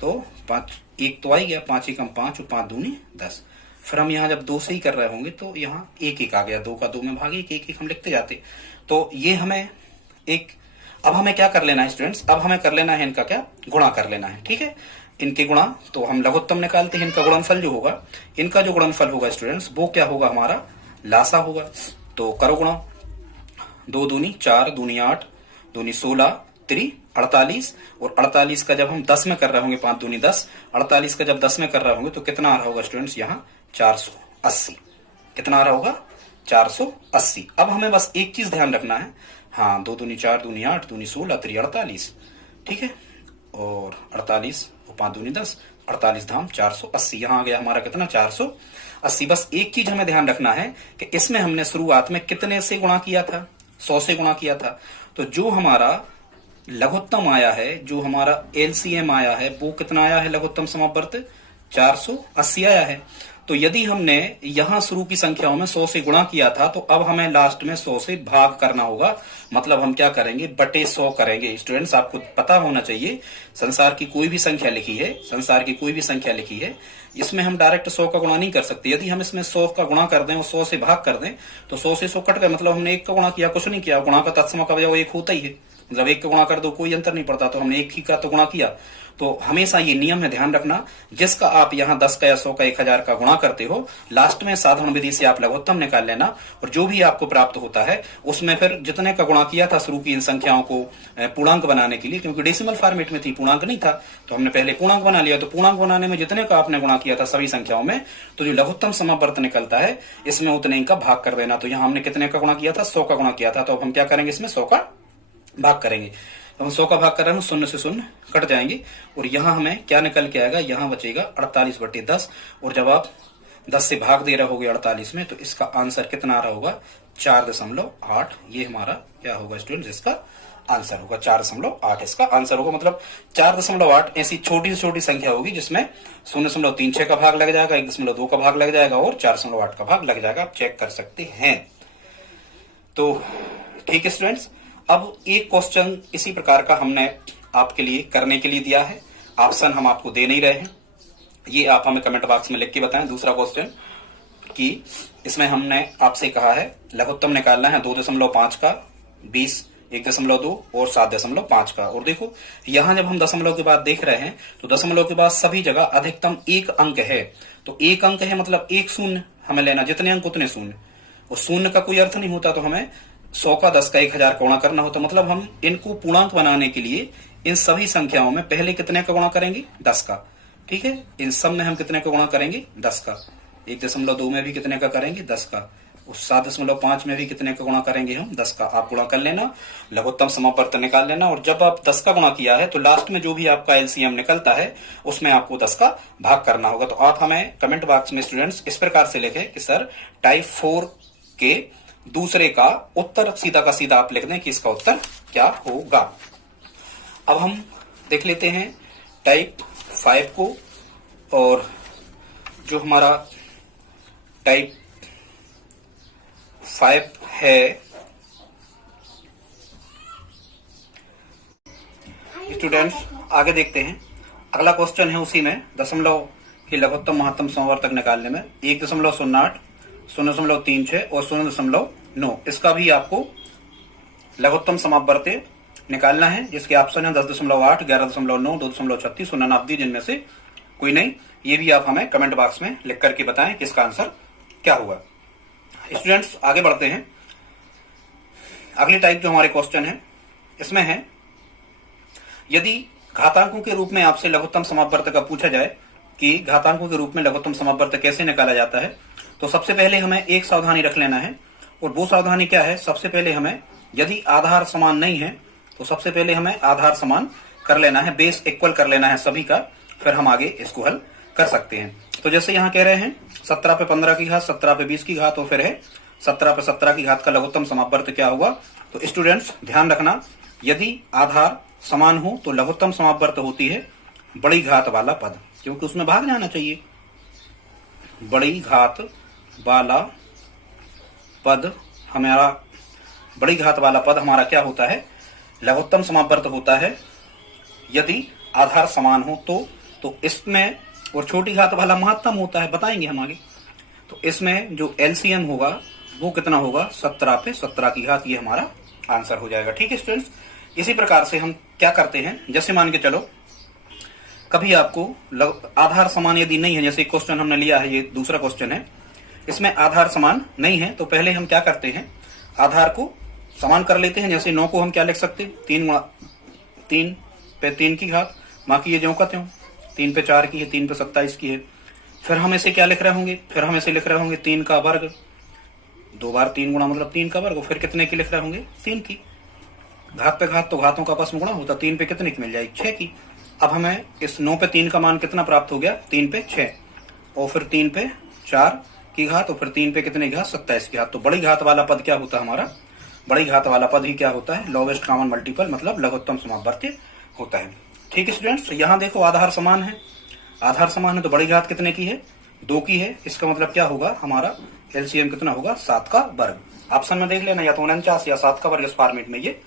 तो 5, 1 तो आ ही गया, 5 एकम 5 और 5 दूनी 10। फिर हम यहाँ जब 2 से ही कर रहे होंगे तो यहाँ 1 1 आ गया, 2 का 2 में भाग 1 1 1 हम लिखते जाते। तो ये हमें एक, अब हमें क्या कर लेना है स्टूडेंट्स, अब हमें कर लेना है इनका क्या, गुणा कर लेना है। ठीक है, इनके गुणा, तो हम लघुत्तम निकालते हैं, इनका गुणनफल जो होगा, इनका जो गुणनफल होगा स्टूडेंट्स वो क्या होगा, हमारा लासा होगा। तो करो गुणा, 2 दूनी 4, दूनी 8, दूनी 16, 3 48, और 48 का जब हम 10 में कर रहे होंगे, 5 दूनी 10, 48 का जब 10 में कर रहे होंगे तो कितना आ रहा होगा स्टूडेंट्स, यहाँ 480। कितना आ रहा होगा, 480। अब हमें बस एक चीज ध्यान रखना है, हाँ 2 दूनी 4, दूनी 8, दूनी 16, 3 48, ठीक है, और 48 और 5 दूनी 10, 48 धाम 480। यहाँ आ गया हमारा कितना, 480। बस एक चीज हमें ध्यान रखना है कि इसमें हमने शुरुआत में कितने से गुणा किया था, 100 से गुणा किया था। तो जो हमारा लघुत्तम आया है, जो हमारा एलसीएम आया है, वो कितना आया है, लघुत्तम समापवर्त 480 आया है। तो यदि हमने यहां शुरू की संख्याओं में 100 से गुणा किया था तो अब हमें लास्ट में 100 से भाग करना होगा। मतलब हम क्या करेंगे, बटे 100 करेंगे। स्टूडेंट्स आपको पता होना चाहिए, संसार की कोई भी संख्या लिखी है, संसार की कोई भी संख्या लिखी है, इसमें हम डायरेक्ट 100 का गुणा नहीं कर सकते। यदि हम इसमें 100 का गुणा कर दें और 100 से भाग कर दें तो 100 से 100 कट गए, मतलब हमने 1 का गुणा किया, कुछ नहीं किया। गुणा का तत्सम का वो 1 होता ही है, मतलब 1 का गुणा कर दो कोई अंतर नहीं पड़ता, तो हमने 1 ही का तो गुणा किया। तो हमेशा ये नियम है, ध्यान रखना, जिसका आप यहाँ 10 का या 100 का 1000 का गुणा करते हो, लास्ट में साधारण विधि से आप लघुत्तम निकाल लेना, और जो भी आपको प्राप्त होता है उसमें फिर जितने का गुणा किया था शुरू की इन संख्याओं को पूर्णांक बनाने के लिए, क्योंकि डेसिमल फॉर्मेट में थी, पूर्णांक नहीं था, तो हमने पहले पूर्णांक बना लिया। तो पूर्णांक बनाने में जितने का आपने गुणा किया था सभी संख्याओं में, तो जो लघुत्तम समावर्त निकलता है इसमें उतने का भाग कर देना। तो यहाँ हमने कितने का गुणा किया था, 100 का गुणा किया था, तो अब हम क्या करेंगे, इसमें 100 का भाग करेंगे। तो हम 100 का भाग कर रहे हैं, 0 से 0 कट जाएंगे, और यहाँ हमें क्या निकल के आएगा, यहाँ बचेगा 48/10। और जब आप 10 से भाग दे रहे होगे 48 में, तो इसका आंसर कितना आ रहा होगा, 4.8। ये हमारा क्या होगा स्टूडेंट्स, इसका आंसर होगा 4.8 इसका आंसर होगा। मतलब 4.8 ऐसी छोटी से छोटी संख्या होगी जिसमें 0.36 का भाग लग जाएगा, 1.2 का भाग लग जाएगा, और 4.8 का भाग लग जाएगा। आप चेक कर सकते हैं। तो ठीक है स्टूडेंट्स, अब एक क्वेश्चन इसी प्रकार का हमने आपके लिए करने के लिए दिया है। ऑप्शन हम आपको दे नहीं रहे हैं, ये आप हमें कमेंट बॉक्स में लिख के बताएं। दूसरा क्वेश्चन कि इसमें हमने आपसे कहा है लघुत्तम निकालना है 2.5 का, 20, 1.2 और 7.5 का। और देखो यहां जब हम दशमलव के बाद देख रहे हैं तो दशमलव के बाद सभी जगह अधिकतम 1 अंक है। तो 1 अंक है मतलब 1 शून्य हमें लेना, जितने अंक उतने शून्य, और शून्य का कोई अर्थ नहीं होता। तो हमें 100 का 10 का 1000 का गुणा करना होता। मतलब हम इनको पूर्णांक बनाने के लिए इन सभी संख्याओं में पहले कितने का गुणा करेंगे, 10 का। ठीक है, इन सब में हम कितने का गुणा करेंगे, 10 का। 1.2 में भी कितने का करेंगे, 10 का। उस 7.5 में भी कितने का गुणा करेंगे हम, 10 का। आप गुणा कर लेना, लघुत्तम समावर्त निकाल लेना, और जब आप 10 का गुणा किया है तो लास्ट में जो भी आपका एलसीएम निकलता है उसमें आपको 10 का भाग करना होगा। तो आप हमें कमेंट बॉक्स में स्टूडेंट्स इस प्रकार से लिखें कि सर टाइप 4 के दूसरे का उत्तर सीधा का सीधा आप लिख दें कि इसका उत्तर क्या होगा। अब हम देख लेते हैं टाइप 5 को, और जो हमारा टाइप 5 है स्टूडेंट्स, आगे देखते हैं। अगला क्वेश्चन है उसी में दशमलव की लघुत्तम महत्तम समवर्तक निकालने में 1.08, 0.36 और 0.9, इसका भी आपको लघुत्तम समावर्त निकालना है, जिसके ऑप्शन है 10.8, 11.9, 2.36 और 99, जिनमें से कोई नहीं, ये भी आप हमें कमेंट बॉक्स में लिख करके बताएं कि इसका आंसर क्या होगा। स्टूडेंट्स आगे बढ़ते हैं। अगली टाइप जो हमारे क्वेश्चन है इसमें है, यदि घातांकों के रूप में आपसे लघुत्तम समापवर्त का पूछा जाए कि घातांकों के रूप में लघुत्तम समापवर्त कैसे निकाला जाता है, तो सबसे पहले हमें एक सावधानी रख लेना है। और वो सावधानी क्या है, सबसे पहले हमें यदि आधार समान नहीं है तो सबसे पहले हमें आधार समान कर लेना है, बेस इक्वल कर लेना है सभी का, फिर हम आगे इसको हल कर सकते हैं। तो जैसे यहाँ कह रहे हैं 17 पे 15 की घात, 17 पे 20 की घात और फिर है 17 पे 17 की घात का लघुत्तम समापवर्त क्या होगा। तो स्टूडेंट्स ध्यान रखना, यदि आधार समान हो तो लघुत्तम समापवर्त होती है बड़ी घात वाला पद, क्योंकि उसमें भाग जाना चाहिए। बड़ी घात वाला पद हमारा, बड़ी घात वाला पद हमारा क्या होता है, लघुत्तम समापवर्त होता है यदि आधार समान हो तो इसमें, और छोटी घात वाला महत्तम होता है, बताएंगे हम आगे। तो इसमें जो एलसीएम होगा वो कितना होगा, 17 पे 17 की घात, ये हमारा आंसर हो जाएगा। ठीक है स्टूडेंट्स, इसी प्रकार से हम क्या करते हैं, जैसे मान के चलो कभी आपको आधार समान यदि नहीं है, जैसे क्वेश्चन हमने लिया है, ये दूसरा क्वेश्चन है, इसमें आधार समान नहीं है, तो पहले हम क्या करते हैं, आधार को समान कर लेते हैं। जैसे 9 को हम क्या लिख सकते हैं, 3 पे 3 की घात, बाकी ये ज्यों का त्यों, 3 पे 4 की है, 3 पे 27 की है। फिर हम इसे क्या लिख रहे होंगे, फिर हम इसे लिख रहे होंगे 3 का वर्ग, 2 बार 3 गुणा मतलब 3 का वर्ग, फिर कितने की लिख रहे होंगे, 3 की। घात पे घात तो घातों का आपस में गुणा होता, 3 पे कितने की मिल जाएगी, 6 की। अब हमें इस 9 पे 3 का मान कितना प्राप्त हो गया, 3 पे 6, और फिर 3 पे 4 की घात, और फिर 3 पे कितने की घात, 27 की घात। तो बड़ी घात वाला पद क्या होता है हमारा, बड़ी घात वाला पद ही क्या होता है, लोवेस्ट कॉमन मल्टीपल, मतलब लघुत्तम समापवर्त होता है। ठीक है स्टूडेंट्स, यहाँ देखो आधार समान है, आधार समान है तो बड़ी घात कितने की है, 2 की है। इसका मतलब क्या होगा, हमारा एलसीएम कितना होगा, 7 का वर्ग। ऑप्शन में देख लेना, या तो 49 या 7 का वर्ग, इस फॉर्मेट में ये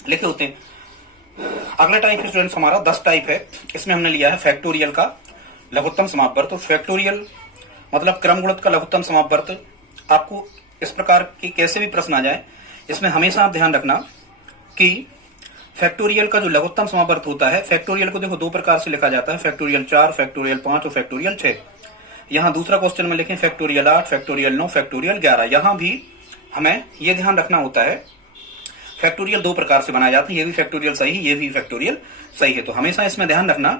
लिखे होते हैं। अगला टाइप स्टूडेंट्स हमारा 10 टाइप है, इसमें हमने लिया है फैक्टोरियल का लघुत्तम समापवर्त। तो फैक्टोरियल मतलब क्रमगुणित का लघुत्तम समापवर्त। आपको इस प्रकार की कैसे भी प्रश्न आ जाए, इसमें हमेशा आप ध्यान रखना कि फैक्टोरियल का जो लघुत्तम समापवर्त होता है, फैक्टोरियल को देखो 2 प्रकार से लिखा जाता है, फैक्टोरियल 4, फैक्टोरियल 5 और फैक्टोरियल 6। यहाँ दूसरा क्वेश्चन में लिखें फैक्टोरियल 8, फैक्टोरियल 9, फैक्टोरियल 11। यहाँ भी हमें यह ध्यान रखना होता है, फैक्टोरियल 2 प्रकार से बनाया जाता है, ये भी फैक्टोरियल सही, ये भी फैक्टोरियल सही है। तो हमेशा इसमें ध्यान रखना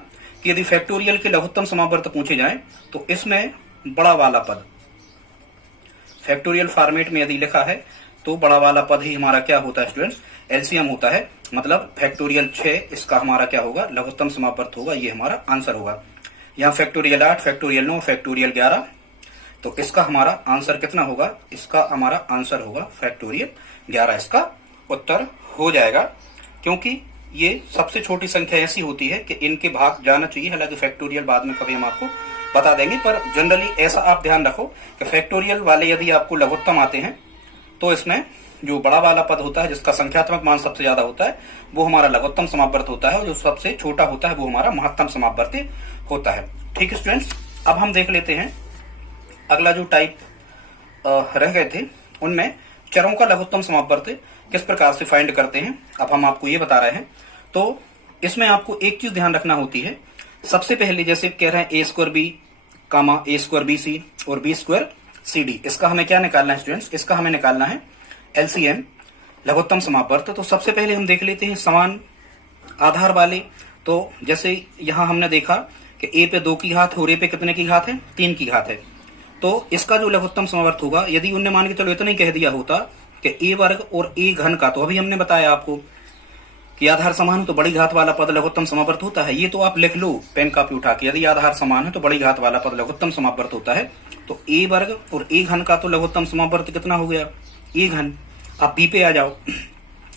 कि यदि फैक्टोरियल के लघुत्तम समापवर्त पूछे जाए तो इसमें बड़ा वाला पद, फैक्टोरियल फॉर्मेट में यदि लिखा है तो बड़ा वाला पद ही हमारा क्या होता है स्टूडेंट्स, एलसीएम होता है। मतलब फैक्टोरियल 6 इसका हमारा क्या होगा, लघुत्तम समापवर्त होगा, ये हमारा आंसर होगा। यहाँ फैक्टोरियल 8, फैक्टोरियल 9, फैक्टोरियल 11, तो इसका हमारा आंसर कितना होगा, इसका हमारा आंसर होगा फैक्टोरियल 11, इसका उत्तर हो जाएगा। क्योंकि ये सबसे छोटी संख्या ऐसी होती है कि इनके भाग जाना चाहिए, हालांकि फैक्टोरियल बाद में कभी हम आपको बता देंगे, पर जनरली ऐसा आप ध्यान रखो कि फैक्टोरियल वाले यदि आपको लघुत्तम आते हैं तो इसमें जो बड़ा वाला पद होता है जिसका संख्यात्मक मान सबसे ज्यादा होता है वो हमारा लघुत्तम समापवर्त होता है, और जो सबसे छोटा होता है वो हमारा महत्तम समापवर्त होता है। ठीक है स्टूडेंट्स, अब हम देख लेते हैं अगला जो टाइप रह गए थे उनमें चरों का लघुत्तम समापवर्त किस प्रकार से फाइंड करते हैं, अब हम आपको ये बता रहे हैं। तो इसमें आपको एक चीज ध्यान रखना होती है, सबसे पहले जैसे कह रहे हैं ए स्क्वायर बी कामा ए स्क्वायर बी सी और बी स्क्वायर सी डी, इसका हमें क्या निकालना है स्टूडेंट्स, इसका हमें निकालना है एलसीएम लघुत्तम समापवर्त। तो सबसे पहले हम देख लेते हैं समान आधार वाले। तो जैसे यहां हमने देखा कि ए पे 2 की घात और ए पे कितने की घात है, 3 की घात है, तो इसका जो लघुत्तम समापवर्त होगा, यदि उनने मान के चलो इतना ही कह दिया होता कि ए वर्ग और ए घन का, तो अभी हमने बताया आपको कि आधार समान है तो बड़ी घात वाला पद लघुत्तम समापवर्त होता है। ये तो आप लिख लो पेन कॉपी उठा के, यदि आधार समान है तो बड़ी घात वाला पद लघुत्तम समापवर्त होता है। तो ए वर्ग और ए घन का तो लघुत्तम समापवर्त कितना हो गया, ए घन। अब बी पे आ जाओ,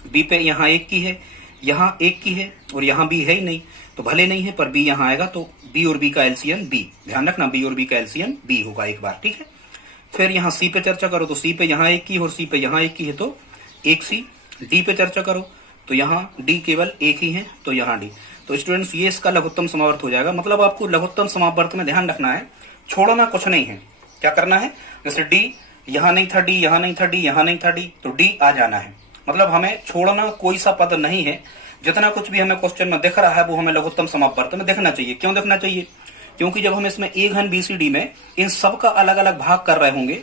बी पे यहाँ 1 की है, यहाँ 1 की है और यहाँ बी है ही नहीं, तो भले नहीं है पर बी यहाँ आएगा, तो बी और बी का एलसीएम बी, ध्यान रखना बी और बी का एलसीएम बी होगा एक बार, ठीक है। फिर यहाँ सी पे चर्चा करो तो सी पे यहाँ 1 की और सी पे यहाँ 1 की है तो 1 सी। डी पे चर्चा करो तो यहाँ डी केवल 1 ही है तो यहाँ डी। तो स्टूडेंट्स ये इसका लघुत्तम समापवर्त हो जाएगा। मतलब आपको लघुत्तम समापवर्त में ध्यान रखना है, छोड़ना कुछ नहीं है। क्या करना है, जैसे डी यहाँ नहीं था, डी यहाँ नहीं था, डी यहाँ नहीं था, डी तो डी आ जाना है। मतलब हमें छोड़ना कोई सा पद नहीं है, जितना कुछ भी हमें क्वेश्चन में दिख रहा है वो हमें लघुत्तम समापवर्त में दिखना चाहिए। क्यों दिखना चाहिए, क्योंकि जब हम इसमें a घन BCD में इन सब का अलग अलग भाग कर रहे होंगे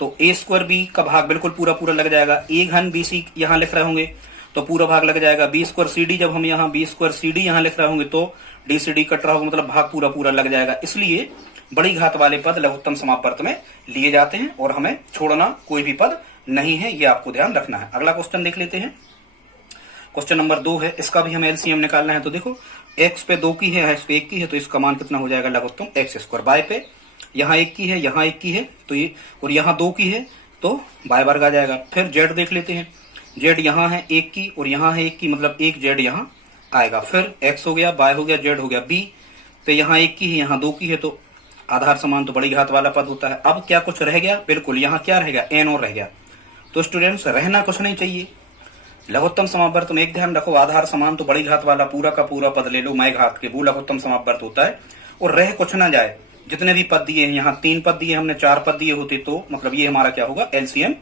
तो a स्क्वायर b का भाग बिल्कुल पूरा पूरा लग जाएगा, a घन BC यहाँ लिख रहे होंगे तो पूरा भाग लग जाएगा, b स्क्वायर CD जब हम यहाँ b स्क्वायर CD यहाँ लिख रहे होंगे तो DCD कट रहा होगा, मतलब भाग पूरा पूरा लग जाएगा। इसलिए बड़ी घात वाले पद लघुत्तम समापवर्त में लिए जाते हैं और हमें छोड़ना कोई भी पद नहीं है, ये आपको ध्यान रखना है। अगला क्वेश्चन देख लेते हैं। क्वेश्चन नंबर 2 है, इसका भी हमें एलसीएम निकालना है। तो देखो x पे 2 की है, x पे 1 की है, तो इसका मान कितना हो जाएगा लघुत्तम x स्क्वायर। y पे यहाँ 1 की है, यहाँ 1 की है, तो ये और यहाँ 2 की है तो y वर्ग आ जाएगा। फिर z देख लेते हैं, z यहाँ है 1 की और यहाँ है 1 की, मतलब 1 z यहाँ आएगा। फिर x हो गया, y हो गया, z हो गया। b पे यहाँ 1 की है, यहाँ 2 की है, तो आधार समान तो बड़ी घात वाला पद होता है। अब क्या कुछ रह गया? बिल्कुल यहाँ क्या रह गया? n और रह गया। तो स्टूडेंट्स रहना कुछ नहीं चाहिए। लघुत्तम समापवर्त में एक ध्यान रखो, आधार समान तो बड़ी घात वाला पूरा का पूरा पद ले लो मय घात के, वो लघुत्तम समापवर्त होता है। और रह कुछ ना जाए, जितने भी पद दिए हैं, यहाँ 3 पद दिए, हमने 4 पद दिए होते तो मतलब ये हमारा क्या होगा? एलसीएम।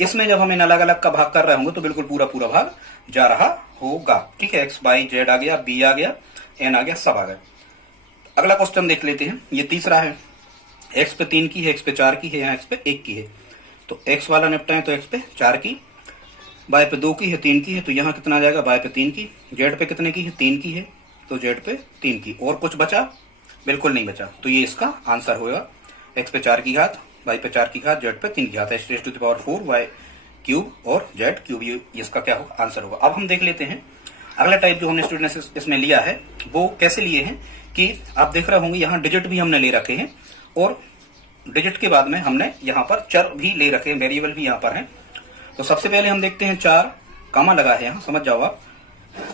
इसमें जब हम इन अलग अलग का भाग कर रहे होंगे तो बिल्कुल पूरा पूरा भाग जा रहा होगा। ठीक है, x y z आ गया, b आ गया, n आ गया, सब आ गए। अगला क्वेश्चन देख लेते हैं, ये तीसरा है। x पे 3 की है, x पे 4 की है, यहाँ x पे 1 की है, तो x वाला निपटाएं तो x पे 4 की, y पे 2 की है, 3 की है, तो यहाँ कितना आ जाएगा? y पे 3 की। z पे कितने की है? 3 की है, तो z पे 3 की। और कुछ बचा? बिल्कुल नहीं बचा, तो ये इसका आंसर होगा। x पे 4 की घात, y पे 4 की घात, z पे 3 की घात, x⁴ y क्यूब और z क्यूब, ये इसका क्या होगा? आंसर होगा। अब हम देख लेते हैं अगला टाइप जो हमने स्टूडेंट्स इसमें लिया है वो कैसे लिए हैं कि आप देख रहे होंगे यहाँ डिजिट भी हमने ले रखे हैं और डिजिट के बाद में हमने यहाँ पर चर भी ले रखे हैं, वेरिएबल भी यहाँ पर हैं। तो सबसे पहले हम देखते हैं 4 कामा लगा है यहाँ, समझ जाओ आप।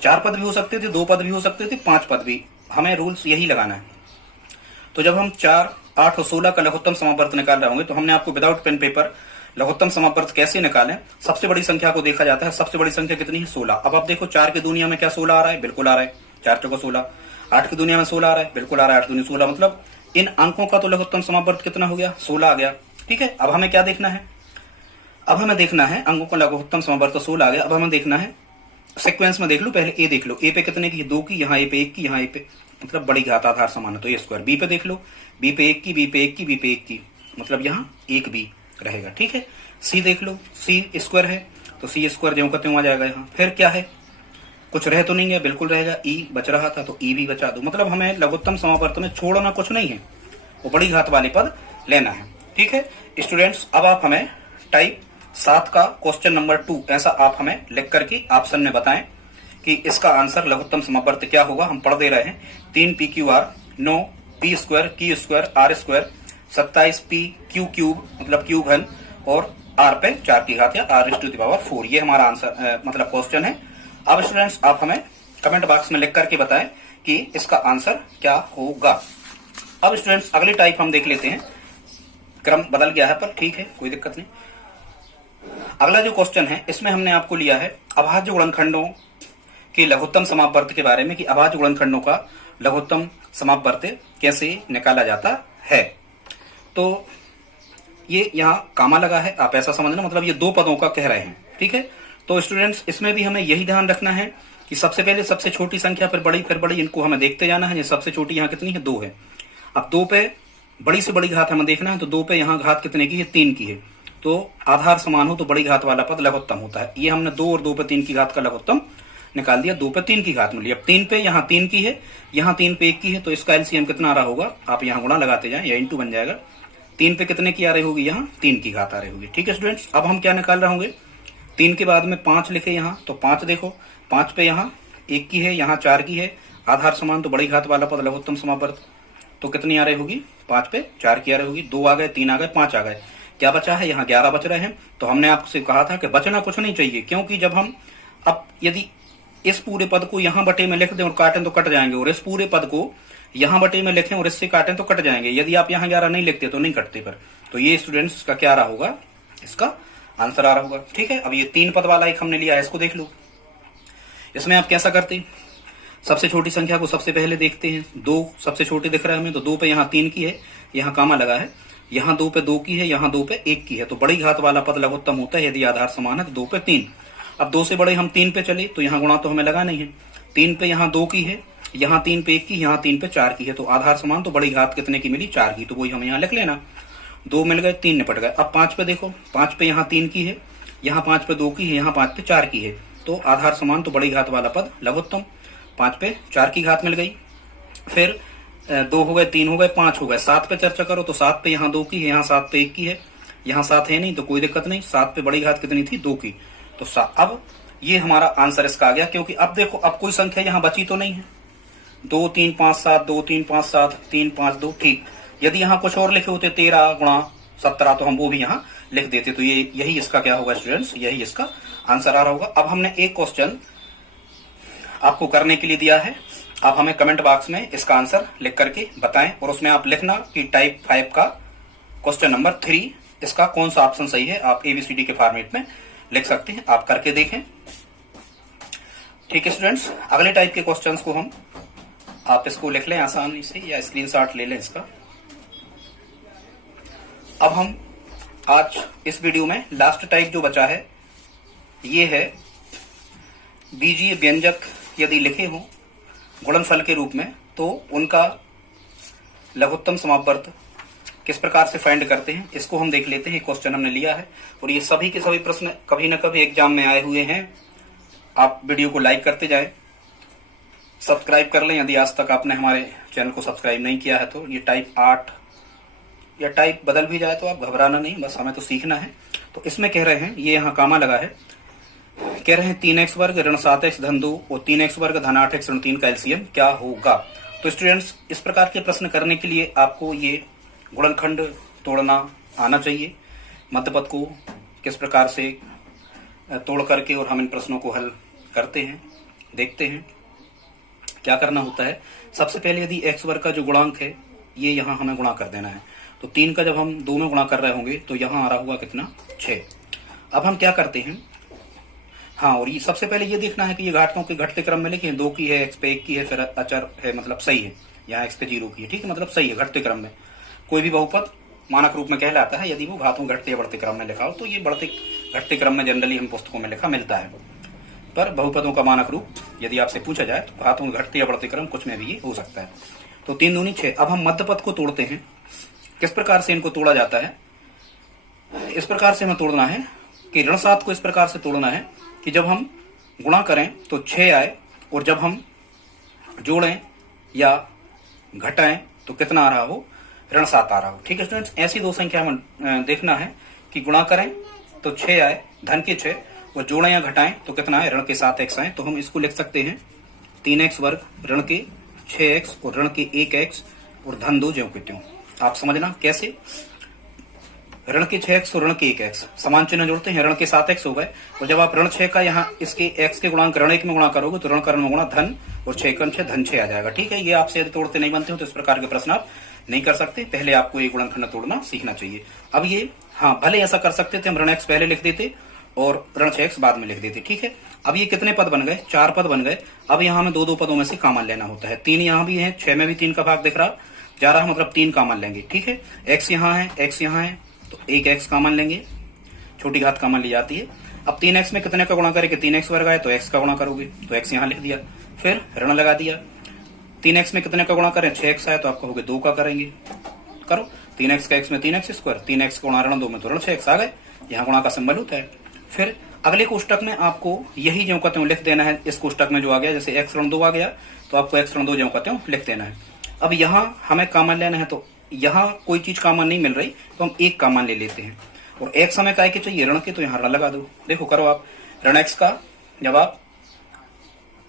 4 पद भी हो सकते थे, 2 पद भी हो सकते थे, 5 पद भी, हमें रूल्स यही लगाना है। तो जब हम 4, 8 और 16 का लघुत्तम समापवर्त निकाल रहे होंगे तो हमने आपको विदाउट पेन पेपर लघुत्तम समापवर्त कैसे निकालें, सबसे बड़ी संख्या को देखा जाता है। सबसे बड़ी संख्या कितनी है? 16। अब आप देखो 4 की दुनिया में क्या 16 आ रहा है? बिल्कुल आ रहा है, 4 चौका 16। 8 की दुनिया में 16 आ रहा है, बिल्कुल आ रहा है, 8 दूनी 16, मतलब इन अंकों का तो लघुत्तम समापवर्त कितना हो गया? 16 आ गया। ठीक है, अब हमें क्या देखना है? अब हमें देखना है अंकों का लघुत्तम समापवर्त तो 16 आ गया। अब हमें देखना है सीक्वेंस में, देख लो पहले a देख लो, a पे कितने की? 2 की, यहाँ a पे 1 की, यहाँ a पे मतलब बड़ी घात आधार समान है तो a स्क्वायर। b पे देख लो, b पे 1 की, b पे 1 की, b पे 1 की, मतलब यहाँ 1b रहेगा। ठीक है, c देख लो, c स्क्वायर है तो c स्क्वायर ज्यों का त्यों आ जाएगा यहाँ। फिर क्या है? कुछ रह तो नहीं है? बिल्कुल रहेगा, e बच रहा था तो e भी बचा दो। मतलब हमें लघुत्तम समापवर्त में छोड़ना कुछ नहीं है, वो बड़ी घात वाले पद लेना है। ठीक है स्टूडेंट्स, अब आप हमें टाइप 7 का क्वेश्चन नंबर 2 ऐसा आप हमें लिख करके ऑप्शन में बताएं कि इसका आंसर लघुत्तम समापवर्त क्या होगा। हम पढ़ दे रहे हैं 3 PQR 9 P square Q square R square 27 P Q cube मतलब Q घन और R पे 4 की घात या R⁴ ये हमारा आंसर मतलब क्वेश्चन है। अब स्टूडेंट्स आप हमें कमेंट बॉक्स में लिख करके बताएं कि इसका आंसर क्या होगा। अब स्टूडेंट्स अगली टाइप हम देख लेते हैं, क्रम बदल गया है पर ठीक है कोई दिक्कत नहीं। अगला जो क्वेश्चन है इसमें हमने आपको लिया है अभाज्य गुणनखंडों के लघुत्तम समापवर्त के बारे में कि अभाज्य गुणनखंडों का लघुत्तम समापवर्त कैसे निकाला जाता है। तो ये यहाँ कामा लगा है, आप ऐसा समझना, मतलब ये 2 पदों का कह रहे हैं। ठीक है, तो स्टूडेंट्स इसमें भी हमें यही ध्यान रखना है कि सबसे पहले सबसे छोटी संख्या फिर बड़ी, इनको हमें देखते जाना है। ये सबसे छोटी यहाँ कितनी है? 2 है। अब 2 पे बड़ी से बड़ी घात हमें देखना है, तो 2 पे यहाँ घात कितने की है? 3 की है। तो आधार समान हो तो बड़ी घात वाला पद लघुत्तम होता है। ये हमने 2 और 2 पे 3 की घात का लघुत्तम निकाल दिया, 2 पे 3 की घात मिली। अब 3 पे यहाँ 3 की है, यहाँ 3 पे 1 की है, तो इसका एलसीएम कितना आ रहा होगा? आप यहाँ गुणा लगाते जाएं या इंटू बन जाएगा। 3 पे कितने की आ रही होगी? यहाँ 3 की घात आ रही होगी। ठीक है स्टूडेंट्स, अब हम क्या निकाल रहे होंगे? 3 के बाद में 5 लिखे यहाँ, तो 5 देखो, 5 पे यहाँ 1 की है, यहाँ 4 की है, आधार समान तो बड़ी घात वाला पद लघुत्तम समापवर्त, तो कितनी आ रही होगी? 5 पे 4 की आ रही होगी। 2 आ गए, 3 आ गए, 5 आ गए, क्या बचा है? यहाँ 11 बच रहे हैं। तो हमने आपसे कहा था कि बचना कुछ नहीं चाहिए, क्योंकि जब हम अब यदि इस पूरे पद को यहाँ बटे में लिख दें और काटें तो कट जाएंगे, और इस पूरे पद को यहाँ बटे में लिखें और इससे काटें तो कट जाएंगे। यदि आप यहाँ 11 नहीं लिखते तो नहीं कटते पर, तो ये स्टूडेंट्स का क्या आ रहा होगा? इसका आंसर आ रहा होगा। ठीक है, अब ये 3 पद वाला एक हमने लिया है, इसको देख लो। इसमें आप कैसा करते? सबसे छोटी संख्या को सबसे पहले देखते हैं। 2 सबसे छोटी दिख रहा है हमें, तो 2 पे यहाँ 3 की है, यहाँ कामा लगा है, यहाँ 2 पे 2 की है, यहाँ 2 पे 1 की है, तो बड़ी घात वाला पद लघुत्तम होता है यदि आधार समान है तो 2 पे 3। अब 2 से बड़े हम 3 पे चले तो यहाँ गुणा तो हमें लगा नहीं है। 3 पे यहाँ 2 की है, यहाँ 3 पे 1 की, यहाँ 3 पे 4 की है, तो आधार समान, तो बड़ी घात कितने की मिली? 4 की, तो वही हम यहाँ लिख लेना। 2 मिल गए, 3 निपट गए। अब 5 पे देखो, 5 पे यहाँ 3 की है, यहाँ 5 पे 2 की है, यहाँ 5 पे 4 की है, तो आधार समान, तो बड़ी घात वाला पद लघुत्तम। 5 पे 4 की घात मिल गई। फिर 2 हो गए, 3 हो गए, 5 हो गए। 7 पे चर्चा करो तो 7 पे यहाँ 2 की है, यहाँ 7 पे 1 की है, यहाँ 7 है नहीं, तो कोई दिक्कत नहीं। 7 पे बड़ी घात कितनी थी? 2 की, तो अब ये हमारा आंसर इसका आ गया। क्योंकि अब देखो, अब कोई संख्या यहाँ बची तो नहीं है। 2 3 5 7, 2 3 5 7, 3 5 2, ठीक। यदि यहाँ कुछ और लिखे होते 13 गुणा 17, तो हम वो भी यहाँ लिख देते। तो ये यही इसका क्या होगा स्टूडेंट्स? यही इसका आंसर आ रहा होगा। अब हमने एक क्वेश्चन आपको करने के लिए दिया है। आप हमें कमेंट बॉक्स में इसका आंसर लिख करके बताएं, और उसमें आप लिखना कि टाइप 5 का क्वेश्चन नंबर 3 इसका कौन सा ऑप्शन सही है। आप ABCD के फॉर्मेट में लिख सकते हैं, आप करके देखें। ठीक है स्टूडेंट्स, अगले टाइप के क्वेश्चंस को हम, आप इसको लिख लें आसानी से या स्क्रीनशॉट ले लें इसका। अब हम आज इस वीडियो में लास्ट टाइप जो बचा है, ये है बीजीय व्यंजक यदि लिखे हों गुणनफल के रूप में, तो उनका लघुत्तम समापवर्त किस प्रकार से फाइंड करते हैं, इसको हम देख लेते हैं। क्वेश्चन हमने लिया है, और ये सभी के सभी प्रश्न कभी न कभी एग्जाम में आए हुए हैं। आप वीडियो को लाइक करते जाएं, सब्सक्राइब कर लें यदि आज तक आपने हमारे चैनल को सब्सक्राइब नहीं किया है। तो ये टाइप 8 या टाइप बदल भी जाए तो आप घबराना नहीं, बस हमें तो सीखना है। तो इसमें कह रहे हैं, ये यहाँ कामा लगा है, कह रहे हैं 3x वर्ग ऋण 7x धन 2 और 3x वर्ग धन 8x ऋण 3 का एलसीएम क्या होगा। तो स्टूडेंट्स, इस प्रकार के प्रश्न करने के लिए आपको ये गुणनखंड तोड़ना आना चाहिए। मध्यपद को किस प्रकार से तोड़ करके और हम इन प्रश्नों को हल करते हैं, देखते हैं क्या करना होता है। सबसे पहले यदि x वर्ग का जो गुणांक है, ये यहाँ हमें गुणा कर देना है। तो 3 का जब हम 2 में गुणा कर रहे होंगे तो यहाँ आ रहा होगा कितना? 6। अब हम क्या करते हैं, हाँ, और ये सबसे पहले ये देखना है कि ये घाटों के घटते क्रम में लिखे। 2 की है, x पे 1 की है, फिर अचर है, मतलब सही है। यहाँ x पे 0 की है, ठीक है, मतलब सही है घटते क्रम में। कोई भी बहुपद मानक रूप में कहलाता है यदि वो घातों घटते या बढ़ते क्रम में लिखा हो। तो ये बढ़ते घटते क्रम में जनरली हम पुस्तकों में लिखा मिलता है, पर बहुपदों का मानक रूप यदि आपसे पूछा जाए तो घातों घटते या बढ़ते क्रम कुछ में भी ये हो सकता है। तो 3 दूनी 6। अब हम मध्यपद को तोड़ते हैं। किस प्रकार से इनको तोड़ा जाता है? इस प्रकार से हमें तोड़ना है कि ऋण 7 को इस प्रकार से तोड़ना है कि जब हम गुणा करें तो 6 आए, और जब हम जोड़ें या घटाएं तो कितना आ रहा हो? ऋण 7 आ रहा हो। ठीक है स्टूडेंट्स, ऐसी दो संख्या हमें देखना है कि गुणा करें तो 6 आए, धन के 6, और जोड़ें या घटाएं तो कितना आए? ऋण के 7x आए। तो हम इसको लिख सकते हैं 3x वर्ग ऋण के 6x और ऋण के 1x और धन 2 ज्यों के त्यों। आप समझना कैसे। ऋण के 6x और ऋण के 1x समान चिन्ह जोड़ते हैं, ऋण के 7x हो गए, और जब आप ऋण 6 का यहाँ इसके x के गुणांक ऋण 1 में गुणा करोगे तो ऋण कर्ण में गुणा धन, और 6 कर्ण 6 धन 6 आ जाएगा। ठीक है, ये आपसे यदि तोड़ते नहीं बनते हो तो इस प्रकार के प्रश्न आप नहीं कर सकते। पहले आपको ये गुणनखंड तोड़ना सीखना चाहिए। अब ये, हाँ, भले ऐसा कर सकते थे, हम ऋण x पहले लिख देते और ऋण 6x बाद में लिख देते। ठीक है, अब ये कितने पद बन गए? 4 पद बन गए। अब यहाँ हमें 2-2 पदों में से कॉमन लेना होता है। 3 यहाँ भी है, 6 में भी 3 का भाग दिख रहा जा रहा है, मतलब 3 कॉमन लेंगे। ठीक है, x यहाँ है, x यहाँ है, तो 1x कॉमन लेंगे, छोटी घात कॉमन ली जाती है। अब 3x में कितने का गुणा करेंगे? 3x वर्ग आए तो x का गुणा करोगे तो x यहाँ लिख दिया, फिर ऋण लगा दिया। 3x में कितने का गुणा करें? 6x आए तो आप कहोगे 2 का करेंगे, करो। 3x का x में 3x स्क्वायर, 3x गुणा ऋण 2 में तो ऋण 6x आ गए, यहाँ गुणा का सिंबल होता है। फिर अगले कोष्टक में आपको यही ज्यों का त्यों लिख देना है। इस कोष्टक में जो आ गया, जैसे x ऋण 2 आ गया तो आपको x ऋण 2 ज्यों का त्यों लिख देना है। अब यहाँ हमें कॉमन लेना है, तो यहाँ कोई चीज कॉमन नहीं मिल रही तो हम एक कॉमन ले लेते हैं, और x हमें काय के चाहिए? ऋण के, तो यहाँ ऋण लगा दो। देखो करो आप, ऋण x का जब आप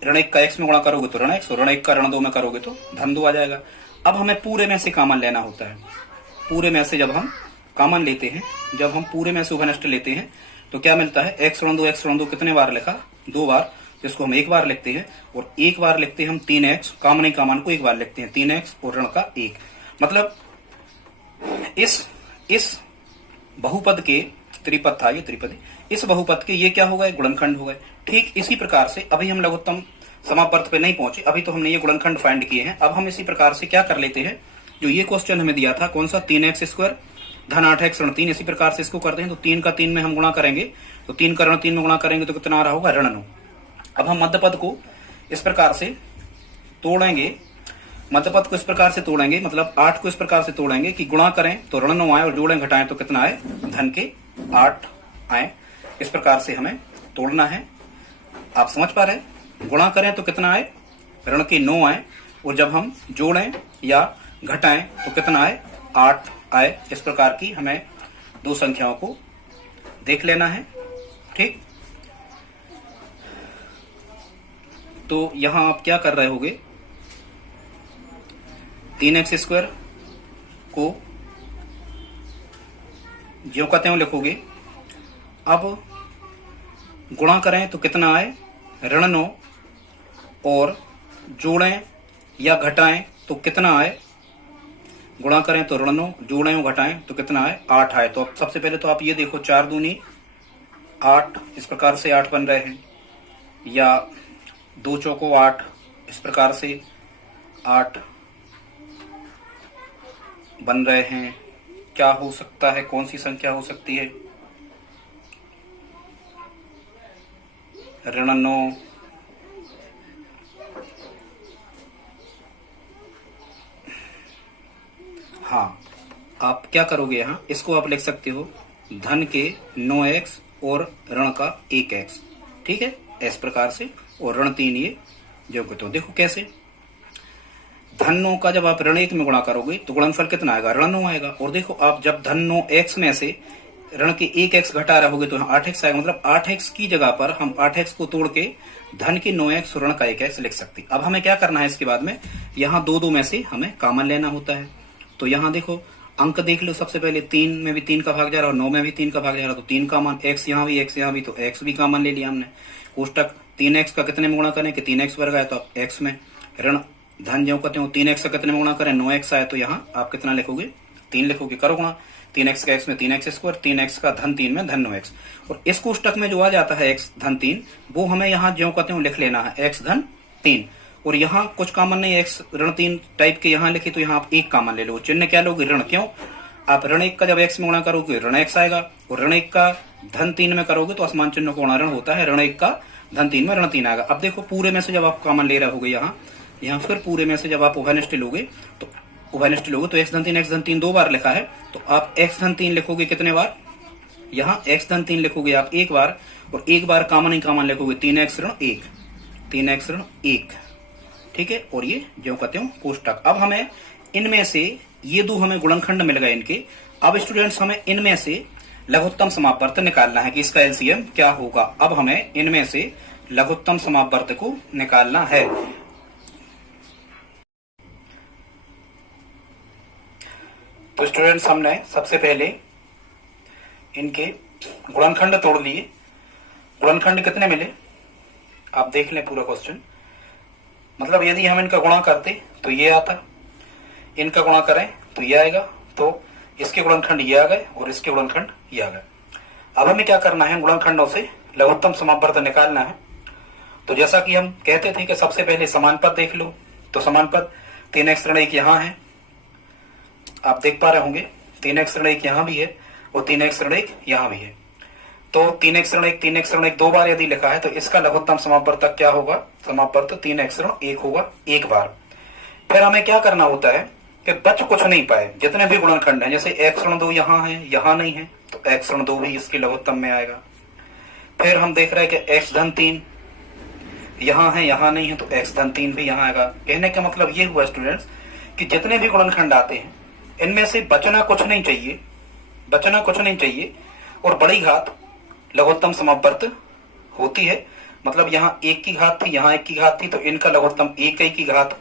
ऋण 1 का x में गुणा करोगे तो ऋण x, और ऋण 1 का ऋण 2 में करोगे तो धन 2 आ जाएगा। अब हमें पूरे में से कॉमन लेना होता है। पूरे में से जब हम कॉमन लेते हैं, जब हम पूरे में से उभयनिष्ठ लेते हैं तो क्या मिलता है? x ऋण 2 कितने बार लिखा? 2 बार, जिसको हम 1 बार लिखते हैं, और 1 बार लिखते हैं हम 3x, कॉमन ही कॉमन को 1 बार लिखते हैं 3x और ऋण का 1। मतलब इस बहुपद के त्रिपद था, ये त्रिपद, इस बहुपद के ये क्या हो गए? गुणनखंड हो गए। ठीक इसी प्रकार से अभी हम लघुत्तम समापवर्त पे नहीं पहुंचे, अभी तो हमने ये गुणनखंड फाइंड किए हैं। अब हम इसी प्रकार से क्या कर लेते हैं, जो ये क्वेश्चन हमें दिया था, कौन सा? 3x स्क्वायर धन 8x ऋण 3, इसी प्रकार से इसको करते हैं। तो 3 का 3 में हम गुणा करेंगे, तो 3 का ऋण 3 में गुणा करेंगे तो कितना आ रहा होगा? ऋण 9। अब हम मध्य पद को इस प्रकार से तोड़ेंगे, मध्यपद को इस प्रकार से तोड़ेंगे, मतलब 8 को इस प्रकार से तोड़ेंगे कि गुणा करें तो ऋण 9 आए और जोड़ें घटाएं तो कितना आए, धन के 8 आए। इस प्रकार से हमें तोड़ना है। आप समझ पा रहे हैं? गुणा करें तो कितना आए, ऋण के 9 आए, और जब हम जोड़ें या घटाएं तो कितना आए, 8 आए। इस प्रकार की हमें दो संख्याओं को देख लेना है। ठीक, तो यहां आप क्या कर रहे होगे, 3x² को ज्यों का त्यों लिखोगे। अब गुणा करें तो कितना आए, ऋण 9, और जोड़ें या घटाएं तो कितना आए, गुणा करें तो ऋण 9, जोड़ें और घटाएं तो कितना आए, 8 आए। तो सबसे पहले तो आप ये देखो, 4 दूनी 8, इस प्रकार से 8 बन रहे हैं, या 2 चौको 8, इस प्रकार से 8 बन रहे हैं। क्या हो सकता है, कौन सी संख्या हो सकती है, ऋण 9, हाँ, आप क्या करोगे, यहां इसको आप लिख सकते हो धन के 9x और ऋण का 1x। ठीक है, इस प्रकार से, और ऋण 3 ये जो कहते हो। देखो कैसे, धन 9 का जब आप ऋण 1 में गुणा करोगे तो गुणनफल कितना आएगा, ऋण 9 आएगा। और देखो आप जब धन 9x में से ऋण के 1x घटा रहे होगे तो यहाँ 8x आएगा, मतलब 8x की जगह पर हम 8x को तोड़ के धन के 9x और ऋण का 1x लिख सकते। अब हमें क्या करना है, इसके बाद में यहाँ 2 में से हमें कॉमन लेना होता है। तो यहाँ देखो अंक देख लो, सबसे पहले 3 में भी 3 का भाग जा रहा है और 9 में भी 3 का भाग जा रहा है, तो 3 कॉमन, x यहाँ भी x यहाँ भी, तो x भी कॉमन ले लिया हमने। कोष्टक 3x का कितने में गुणा करें कि 3x वर्ग आए, तो आप x में, ऋण धन जो कहते हो 3x का कितने में गुणा करें, 9x आए, तो यहाँ आप कितना लिखोगे, 3 लिखोगे। करो गुणा, 3x का x में 3x², 3x का धन 3 में धन 9x, और इस कोष्टक में जो आ जाता है x धन 3, वो हमें यहाँ जो कहते हो लिख लेना है, x धन 3। और यहाँ कुछ कॉमन नहीं, x ऋण 3 टाइप के यहाँ लिखे, तो यहाँ आप 1 कॉमन ले लो। चिन्ह क्या लोगे, ऋण। क्यों, आप ऋण 1 का जब x में गुणा करोगे ऋण x आएगा, और ऋण 1 का धन 3 में करोगे तो आसमान चिन्ह को ऋण होता है, ऋण 1 का धन 3 में ऋण 3 आएगा। अब देखो पूरे में से जब आप कॉमन ले रहे होगे, यहाँ फिर पूरे में से जब आप उभयनिष्ठ लोगे तो x धन 3 2 बार लिखा है, तो आप x धन 3 लिखोगे कितने बार, यहाँ x धन 3 लिखोगे आप 1 बार, और 1 बार कॉमन ही कॉमन लिखोगे, 3x ऋण 1, 3x ऋण 1। ठीक है, और ये जो कहते हो कोष्टक। अब हमें इनमें से ये दो हमें गुणनखंड मिल गए इनके। अब स्टूडेंट्स हमें इनमें से लघुत्तम समापवर्त निकालना है कि इसका एलसीएम क्या होगा। अब हमें इनमें से लघुत्तम समापवर्त को निकालना है। तो स्टूडेंट्स हमने सबसे पहले इनके गुणनखंड तोड़ लिए। गुणनखंड कितने मिले आप देख लें पूरा क्वेश्चन। मतलब यदि हम इनका गुणा करते तो ये आता, इनका गुणा करें तो ये आएगा, तो इसके गुणनखंड ये आ गए और इसके गुणनखंड ये आ गए। अब हमें क्या करना है, गुणनखंडों से लघुत्तम समापवर्त निकालना है। तो जैसा कि हम कहते थे कि सबसे पहले समान पद देख लो, तो समान पद 3x ऋण 1 यहाँ है, आप देख पा रहे होंगे 3x ऋण 1 यहाँ भी है और 3x ऋण 1 यहाँ भी है। तो 3x ऋण 1 2 बार यदि लिखा है तो इसका लघुत्तम समापवर्त क्या होगा, समापवर्त 3x ऋण 1 होगा 1 बार। फिर हमें क्या करना होता है कि बच कुछ नहीं पाए, जितने भी गुणनखंड हैं, जैसे x ऋण 2 यहाँ है यहाँ नहीं है तो x ऋण 2 भी इसके लघुत्तम में आएगा। फिर हम देख रहे हैं कि x धन 3 यहाँ है यहाँ नहीं है तो x धन 3 भी यहाँ आएगा। कहने का मतलब ये हुआ स्टूडेंट्स कि जितने भी गुणनखंड आते हैं इनमें से बचना कुछ नहीं चाहिए, बचना कुछ नहीं चाहिए, और बड़ी घात लघुत्तम समापवर्त होती है। मतलब यहाँ 1 की घात थी, यहाँ 1 की घात थी, तो इनका लघुत्तम 1 की घात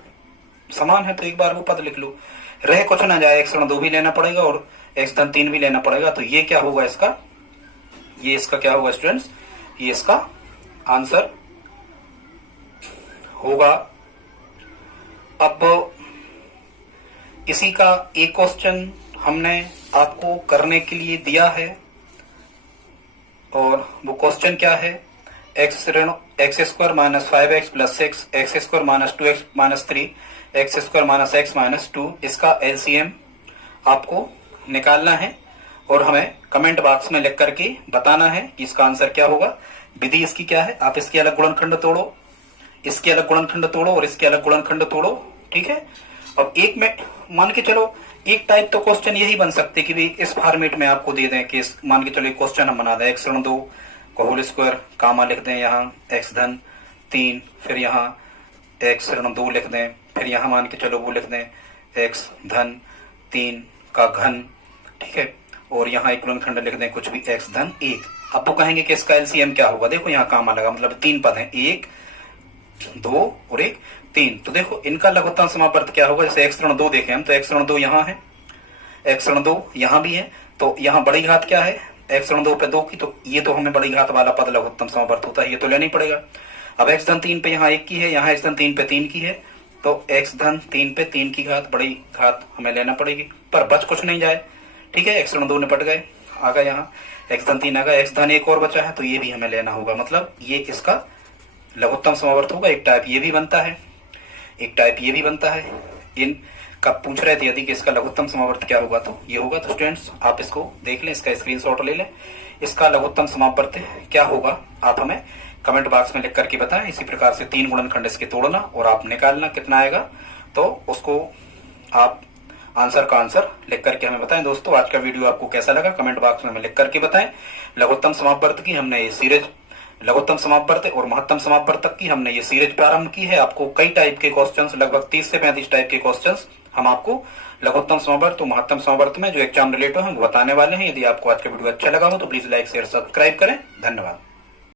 समान है, तो एक बार वो पद लिख लो। रह कुछ ना जाए, x ऋण 2 भी लेना पड़ेगा और x धन 3 भी लेना पड़ेगा। तो ये क्या होगा इसका, ये इसका क्या होगा स्टूडेंट्स, ये इसका आंसर होगा। अब इसी का एक क्वेश्चन हमने आपको करने के लिए दिया है, और वो क्वेश्चन क्या है, x ऋण x² minus 5x plus 6 x² minus 2x minus 3 x² minus x minus 2, इसका एलसीएम आपको निकालना है और हमें कमेंट बॉक्स में लिख करके बताना है कि इसका आंसर क्या होगा। विधि इसकी क्या है, आप इसके अलग गुणनखंड तोड़ो इसके अलग गुणनखंड तोड़ो और इसके अलग गुणनखंड तोड़ो, ठीक है। अब एक में मान के चलो एक टाइप तो क्वेश्चन यही बन सकते कि भाई इस फॉर्मेट में आपको दे दें कि मान के चलो एक क्वेश्चन हम बना दें एक्स ऋण 2 का होल स्क्वायर, कामा लिख दें यहाँ एक्स धन 3, फिर यहाँ एक्स ऋण 2 लिख दें, फिर यहाँ मान के चलो वो लिख दें एक्स धन 3 का घन, ठीक है, और यहाँ एक गुणनखंड लिख दें कुछ भी एक्स धन 1। अब वो कहेंगे कि इसका एलसीएम क्या होगा, देखो यहाँ कामा लगा, मतलब 3 पद हैं, 1 2 और 1 3। तो देखो इनका लघुत्तम समापवर्त क्या होगा, जैसे एक्स ऋण 2 देखें हम तो एक्स ऋण 2 यहाँ है, एक्स ऋण 2 यहाँ भी है, तो यहाँ बड़ी घात क्या है एक्स ऋण 2 पे 2 की, तो ये तो हमें बड़ी घात वाला पद लघुत्तम समापवर्त होता है, ये तो लेना ही पड़ेगा। अब एक्स धन 3 पे यहाँ 1 की है, यहाँ एक्स धन 3 पे 3 की है, तो एक्स धन 3 पे 3 की घात बड़ी घात हमें लेना पड़ेगी, पर बच कुछ नहीं जाए, ठीक है। एक्स ऋण 2 निपट गए, आ गया यहाँ एक्स धन 3 आ गया, एक्स धन 1 और बचा है तो ये भी हमें लेना होगा, मतलब ये इसका लघुत्तम समावर्त होगा। एक टाइप ये भी बनता है, एक टाइप ये भी बनता है। इन कब पूछ रहे थे यदि कि इसका लघुत्तम समावर्त क्या होगा तो ये होगा। तो स्टूडेंट्स आप इसको देख लें, इसका स्क्रीनशॉट ले लें, इसका लघुत्तम समावर्त क्या होगा आप हमें कमेंट बॉक्स में लिख करके बताएं। इसी प्रकार से 3 गुणनखंड इसके तोड़ना और आप निकालना कितना आएगा, तो उसको आप आंसर का आंसर लिख करके हमें बताएं। दोस्तों आज का वीडियो आपको कैसा लगा कमेंट बॉक्स में हमें लिख करके बताएं। लघुत्तम समापवर्त की हमने ये सीरीज, लघुत्तम समापवर्त और महत्तम समापवर्त तक की हमने ये सीरीज प्रारंभ की है। आपको कई टाइप के क्वेश्चंस, लगभग 30 से 35 टाइप के क्वेश्चंस हम आपको लघुत्तम समापवर्त और महत्तम समापवर्त में जो एग्जाम रिलेटेड हैं वो बताने वाले हैं। यदि आपको आज का वीडियो अच्छा लगा हो तो प्लीज लाइक शेयर सब्सक्राइब करें। धन्यवाद।